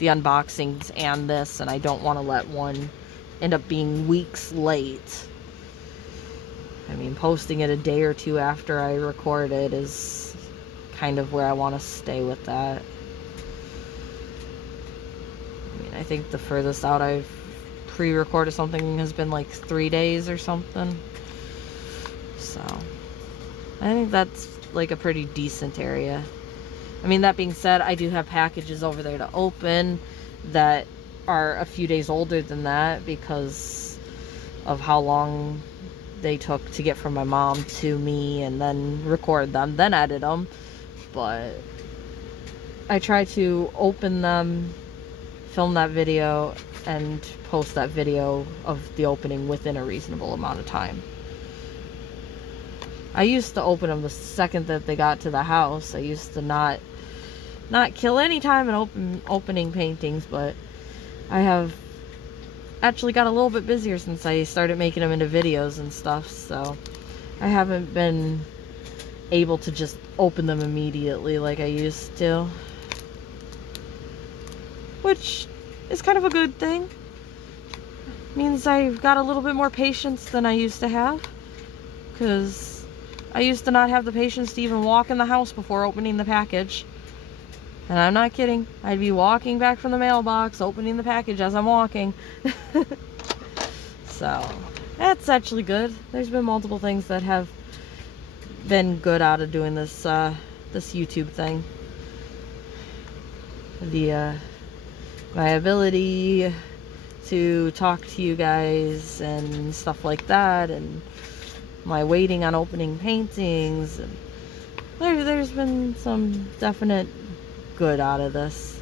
the unboxings and this, and I don't want to let one end up being weeks late. I mean, posting it a day or 2 after I record it is kind of where I want to stay with that. I mean, I think the furthest out I've pre-recorded something has been like 3 days or something. So I think that's like a pretty decent area. I mean, that being said, I do have packages over there to open that are a few days older than that because of how long they took to get from my mom to me, and then record them, then edit them. But I try to open them, film that video, and post that video of the opening within a reasonable amount of time. I used to open them the second that they got to the house. I used to not kill any time in opening paintings, but I have actually got a little bit busier since I started making them into videos and stuff, so I haven't been able to just open them immediately like I used to, which is kind of a good thing. Means I've got a little bit more patience than I used to have, because I used to not have the patience to even walk in the house before opening the package. And I'm not kidding. I'd be walking back from the mailbox, opening the package as I'm walking. So that's actually good. There's been multiple things that have been good out of doing this this YouTube thing. My ability to talk to you guys and stuff like that, and my waiting on opening paintings, and there's been some definite good out of this,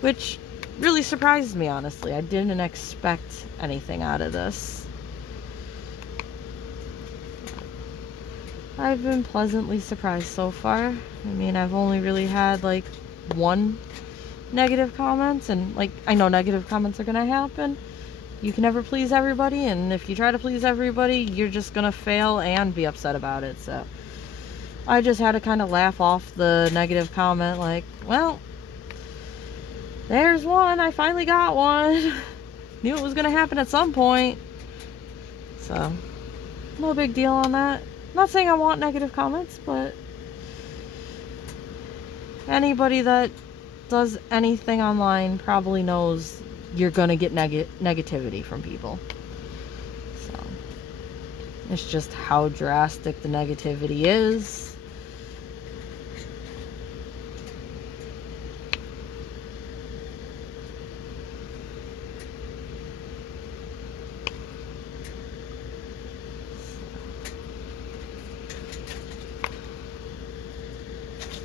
which really surprised me, honestly. I didn't expect anything out of this. I've been pleasantly surprised so far. I mean, I've only really had like 1 negative comment, and like, I know negative comments are gonna happen. You can never please everybody, and if you try to please everybody, you're just gonna fail and be upset about it. So I just had to kind of laugh off the negative comment, like, well, there's one, I finally got one. Knew it was gonna happen at some point. So no big deal on that. Not saying I want negative comments, but anybody that does anything online probably knows you're gonna get negativity from people. So it's just how drastic the negativity is.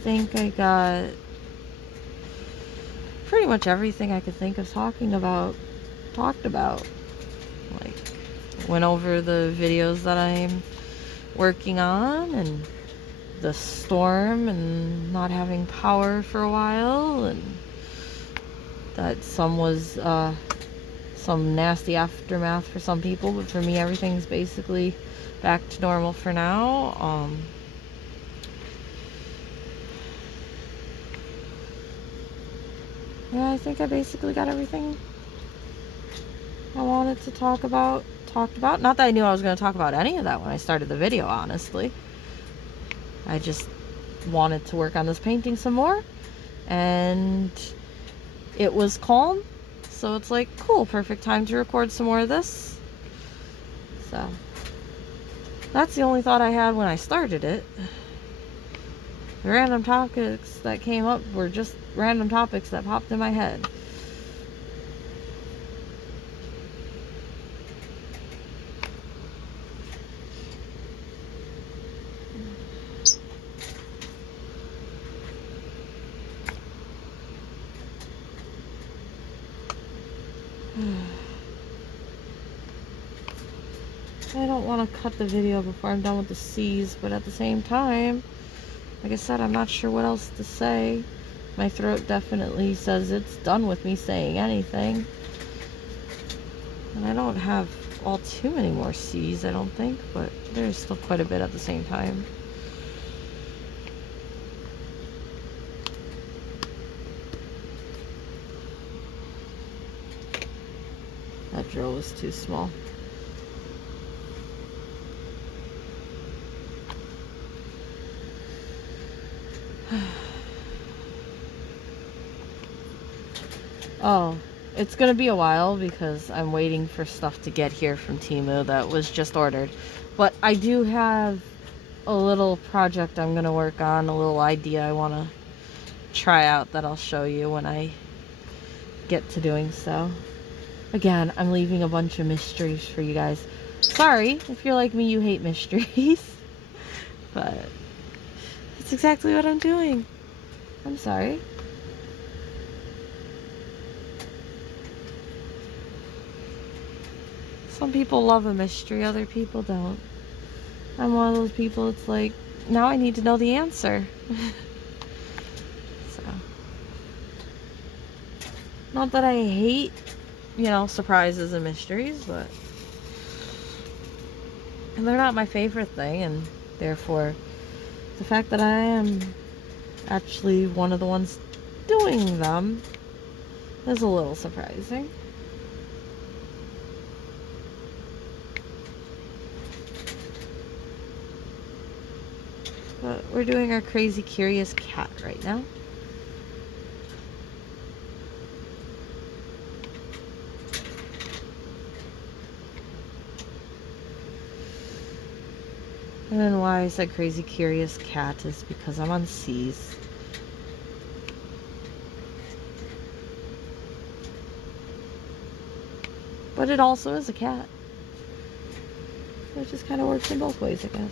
think I got pretty much everything I could think of talked about. Like, went over the videos that I'm working on, and the storm, and not having power for a while, and that some was some nasty aftermath for some people, but for me everything's basically back to normal for now. Yeah, I think I basically got everything I wanted to talked about. Not that I knew I was going to talk about any of that when I started the video, honestly. I just wanted to work on this painting some more, and it was calm, so it's like, cool, perfect time to record some more of this. So that's the only thought I had when I started it. The random topics that came up were just random topics that popped in my head. I don't want to cut the video before I'm done with the C's, but at the same time, like I said, I'm not sure what else to say. My throat definitely says it's done with me saying anything. And I don't have all too many more C's, I don't think, but there's still quite a bit at the same time. That drill was too small. Oh, it's gonna be a while because I'm waiting for stuff to get here from Temu that was just ordered. But I do have a little project I'm gonna work on, a little idea I want to try out that I'll show you when I get to doing so. Again, I'm leaving a bunch of mysteries for you guys. Sorry, if you're like me, you hate mysteries. But that's exactly what I'm doing. I'm sorry. Some people love a mystery, other people don't. I'm one of those people, it's like, now I need to know the answer. So, not that I hate, surprises and mysteries, but and they're not my favorite thing, and therefore the fact that I am actually one of the ones doing them is a little surprising. But we're doing our crazy curious cat right now. And then why I said crazy curious cat is because I'm on C's. But it also is a cat. So it just kind of works in both ways, I guess.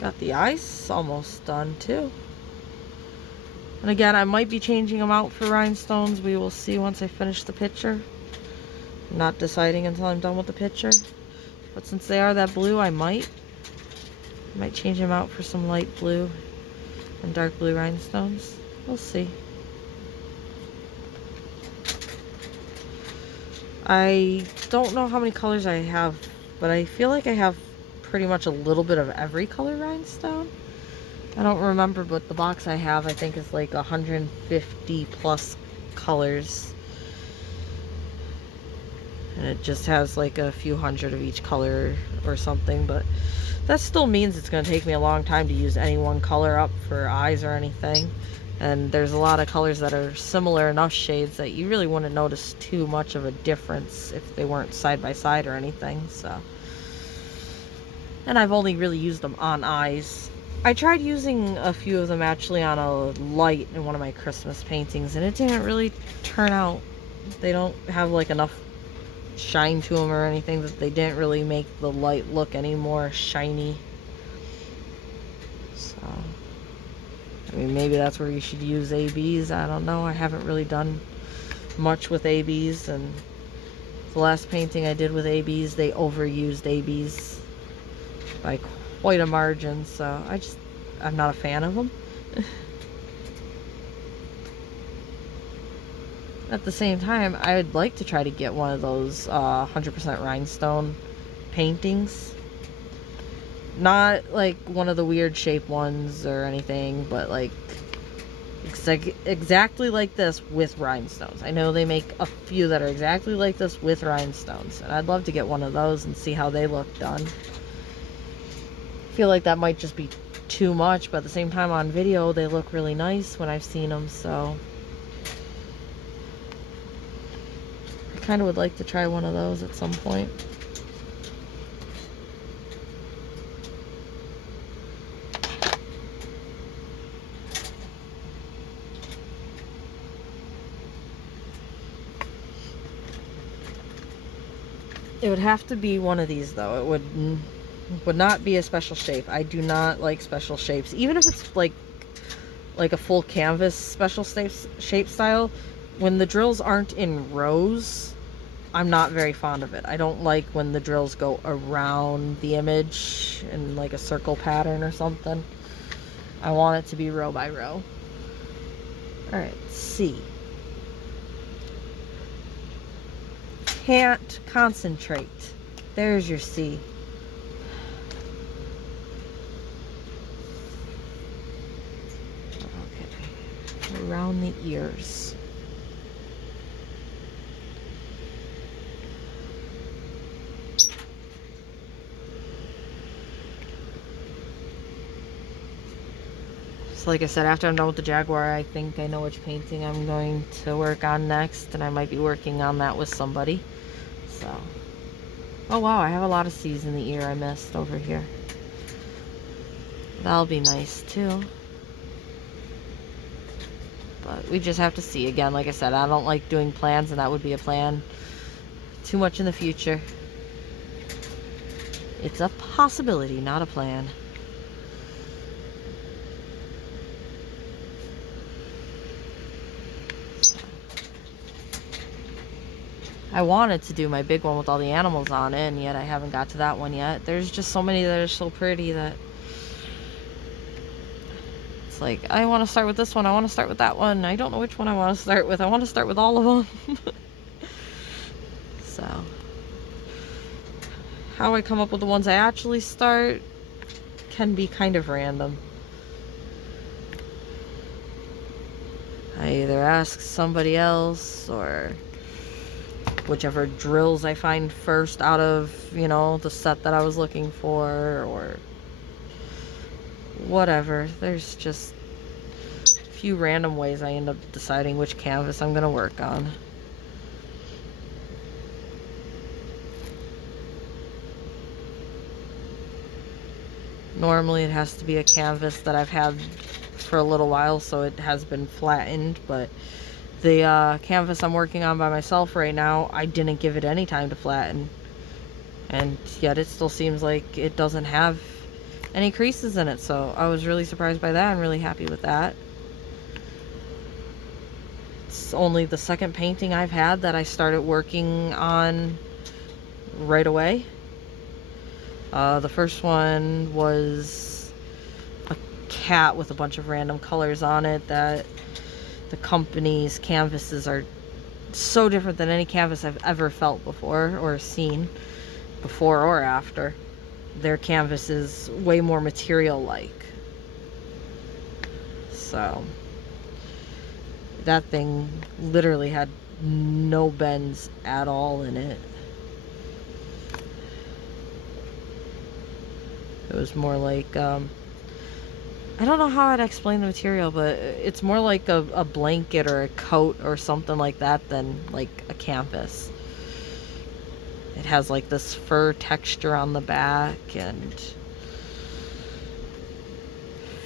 Got the eyes almost done too. And again, I might be changing them out for rhinestones. We will see once I finish the picture. I'm not deciding until I'm done with the picture. But since they are that blue, I might change them out for some light blue and dark blue rhinestones. We'll see. I don't know how many colors I have, but I feel like I have pretty much a little bit of every color rhinestone. I don't remember, but the box I have, I think, is like 150 plus colors. And it just has like a few hundred of each color or something, but that still means it's going to take me a long time to use any one color up for eyes or anything. And there's a lot of colors that are similar enough shades that you really wouldn't notice too much of a difference if they weren't side by side or anything. So, and I've only really used them on eyes I tried using a few of them actually on a light in one of my Christmas paintings, and it didn't really turn out. They don't have like enough shine to them or anything, that they didn't really make the light look any more shiny. So, I mean, maybe that's where you should use ABs. I don't know. I haven't really done much with ABs, and the last painting I did with ABs, they overused ABs by quite a margin, so I'm not a fan of them. At the same time, I would like to try to get one of those 100% rhinestone paintings. Not like one of the weird shape ones or anything, but like exactly like this with rhinestones. I know they make a few that are exactly like this with rhinestones, and I'd love to get one of those and see how they look done. I feel like that might just be too much, but at the same time on video they look really nice when I've seen them, so I kind of would like to try one of those at some point. It would have to be one of these though. It would not be a special shape. I do not like special shapes, even if it's like a full canvas special shape style. When the drills aren't in rows, I'm not very fond of it. I don't like when the drills go around the image in like a circle pattern or something. I want it to be row by row. Alright, C. Can't concentrate. There's your C. Okay. Around the ears. So like I said, after I'm done with the Jaguar, I think I know which painting I'm going to work on next, and I might be working on that with somebody. So, oh wow, I have a lot of C's in the ear I missed over here. That'll be nice too. But we just have to see. Again, like I said, I don't like doing plans, and that would be a plan too much in the future. It's a possibility, not a plan. I wanted to do my big one with all the animals on it, and yet I haven't got to that one yet. There's just so many that are so pretty that it's like, I want to start with this one, I want to start with that one. I don't know which one I want to start with. I want to start with all of them. So, how I come up with the ones I actually start can be kind of random. I either ask somebody else, or whichever drills I find first out of, you know, the set that I was looking for, or whatever. There's just a few random ways I end up deciding which canvas I'm going to work on. Normally it has to be a canvas that I've had for a little while, so it has been flattened, but the canvas I'm working on by myself right now, I didn't give it any time to flatten, and yet it still seems like it doesn't have any creases in it, so I was really surprised by that. I'm really happy with that. It's only the second painting I've had that I started working on right away. The first one was a cat with a bunch of random colors on it that the company's canvases are so different than any canvas I've ever felt before or seen before or after. Their canvas is way more material-like. So that thing literally had no bends at all in it. It was more like, I don't know how I'd explain the material, but it's more like a blanket or a coat or something like that than like a canvas. It has like this fur texture on the back, and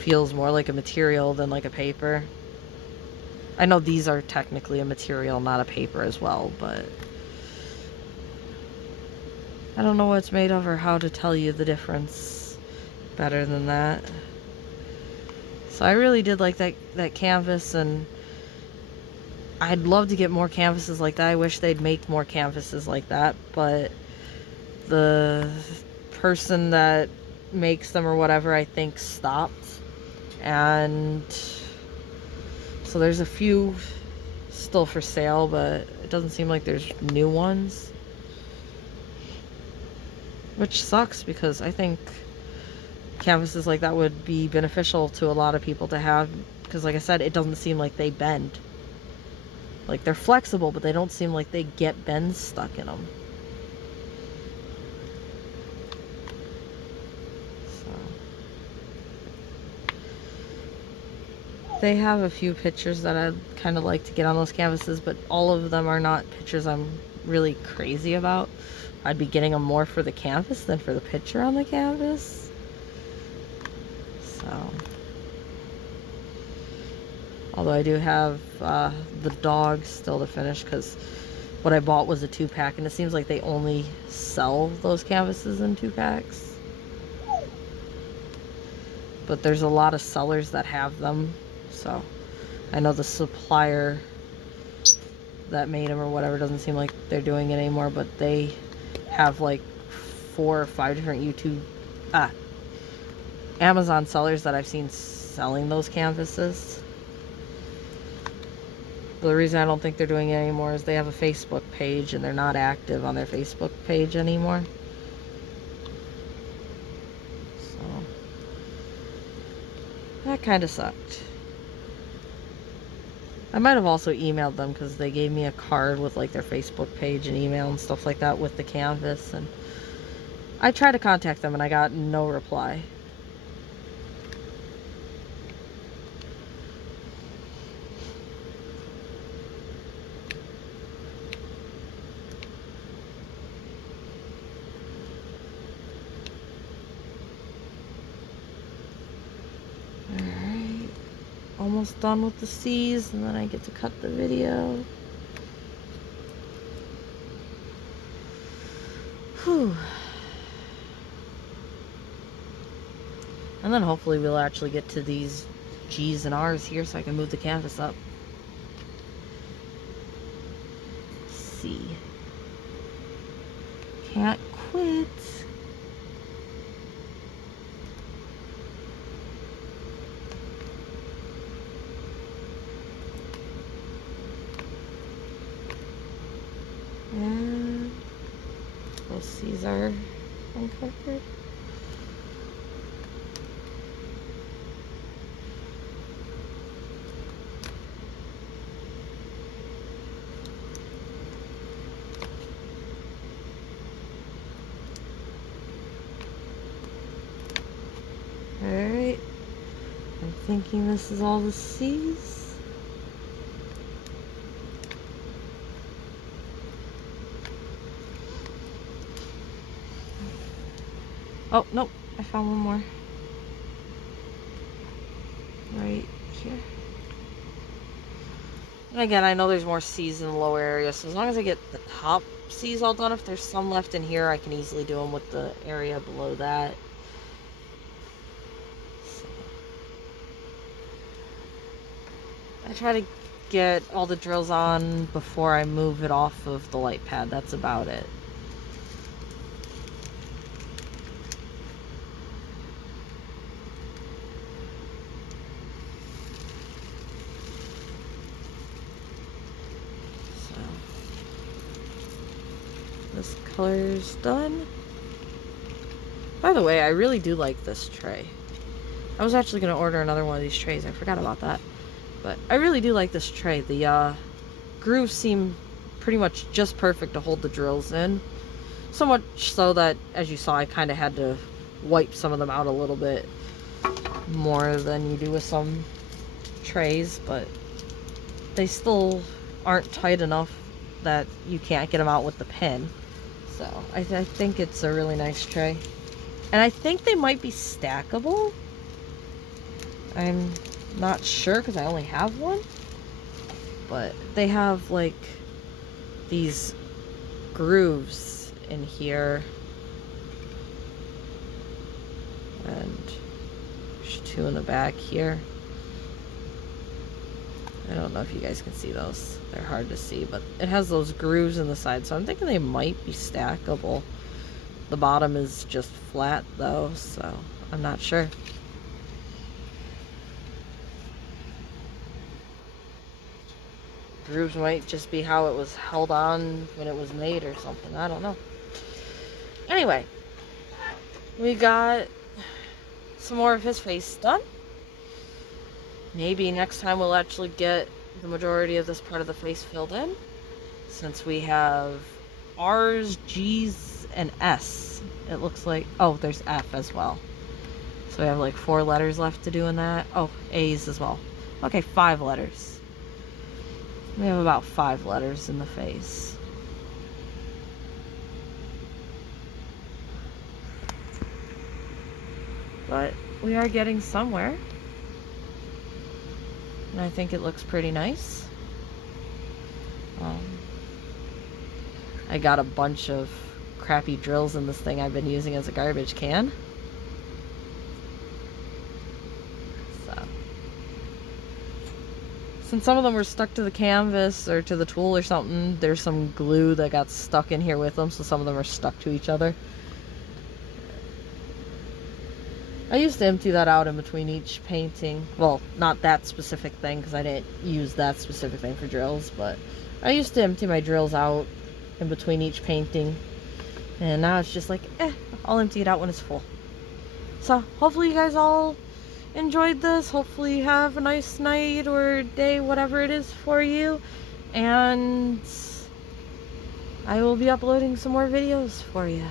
feels more like a material than like a paper. I know these are technically a material, not a paper as well, but I don't know what it's made of or how to tell you the difference better than that. So I really did like that canvas, and I'd love to get more canvases like that. I wish they'd make more canvases like that, but the person that makes them or whatever, I think, stopped. And so there's a few still for sale, but it doesn't seem like there's new ones, which sucks because I think canvases like that would be beneficial to a lot of people to have, because like I said, it doesn't seem like they bend. Like, they're flexible, but they don't seem like they get bends stuck in them. They have a few pictures that I'd kind of like to get on those canvases, but all of them are not pictures I'm really crazy about. I'd be getting them more for the canvas than for the picture on the canvas. So, although I do have the dog still to finish, because what I bought was a 2-pack, and it seems like they only sell those canvases in 2-packs. But there's a lot of sellers that have them. So I know the supplier that made them or whatever doesn't seem like they're doing it anymore, but they have like 4 or 5 different Amazon sellers that I've seen selling those canvases. The reason I don't think they're doing it anymore is they have a Facebook page and they're not active on their Facebook page anymore. So that kind of sucked. I might have also emailed them because they gave me a card with like their Facebook page and email and stuff like that with the canvas, and I tried to contact them and I got no reply. Alright, almost done with the C's, and then I get to cut the video. Whew. And then hopefully we'll actually get to these G's and R's here so I can move the canvas up. C. Can't quit. And those C's are uncovered. Alright, I'm thinking this is all the C's. Oh, nope, I found one more. Right here. And again, I know there's more C's in the lower area, so as long as I get the top C's all done, if there's some left in here, I can easily do them with the area below that. I try to get all the drills on before I move it off of the light pad. That's about it. So, this color's done. By the way, I really do like this tray. I was actually going to order another one of these trays. I forgot about that. But I really do like this tray. The grooves seem pretty much just perfect to hold the drills in. So much so that, as you saw, I kind of had to wipe some of them out a little bit more than you do with some trays. But they still aren't tight enough that you can't get them out with the pin. So I think it's a really nice tray. And I think they might be stackable. I'm not sure because I only have one. But they have like these grooves in here. And there's 2 in the back here. I don't know if you guys can see those. They're hard to see, but it has those grooves in the side, so I'm thinking they might be stackable. The bottom is just flat though, so I'm not sure. Grooves might just be how it was held on when it was made or something. I don't know. Anyway, we got some more of his face done. Maybe next time we'll actually get the majority of this part of the face filled in, since we have R's, G's, and S. It looks like, oh, there's F as well. So we have like 4 letters left to do in that. Oh, A's as well. Okay, 5 letters. We have about 5 letters in the face. But we are getting somewhere. And I think it looks pretty nice. I got a bunch of crappy drills in this thing I've been using as a garbage can. So, since some of them were stuck to the canvas or to the tool or something, there's some glue that got stuck in here with them, so some of them are stuck to each other. I used to empty that out in between each painting. Well, not that specific thing, because I didn't use that specific thing for drills, but I used to empty my drills out in between each painting. And now it's just like, I'll empty it out when it's full. So, hopefully you guys all enjoyed this. Hopefully you have a nice night or day, whatever it is for you. And I will be uploading some more videos for you.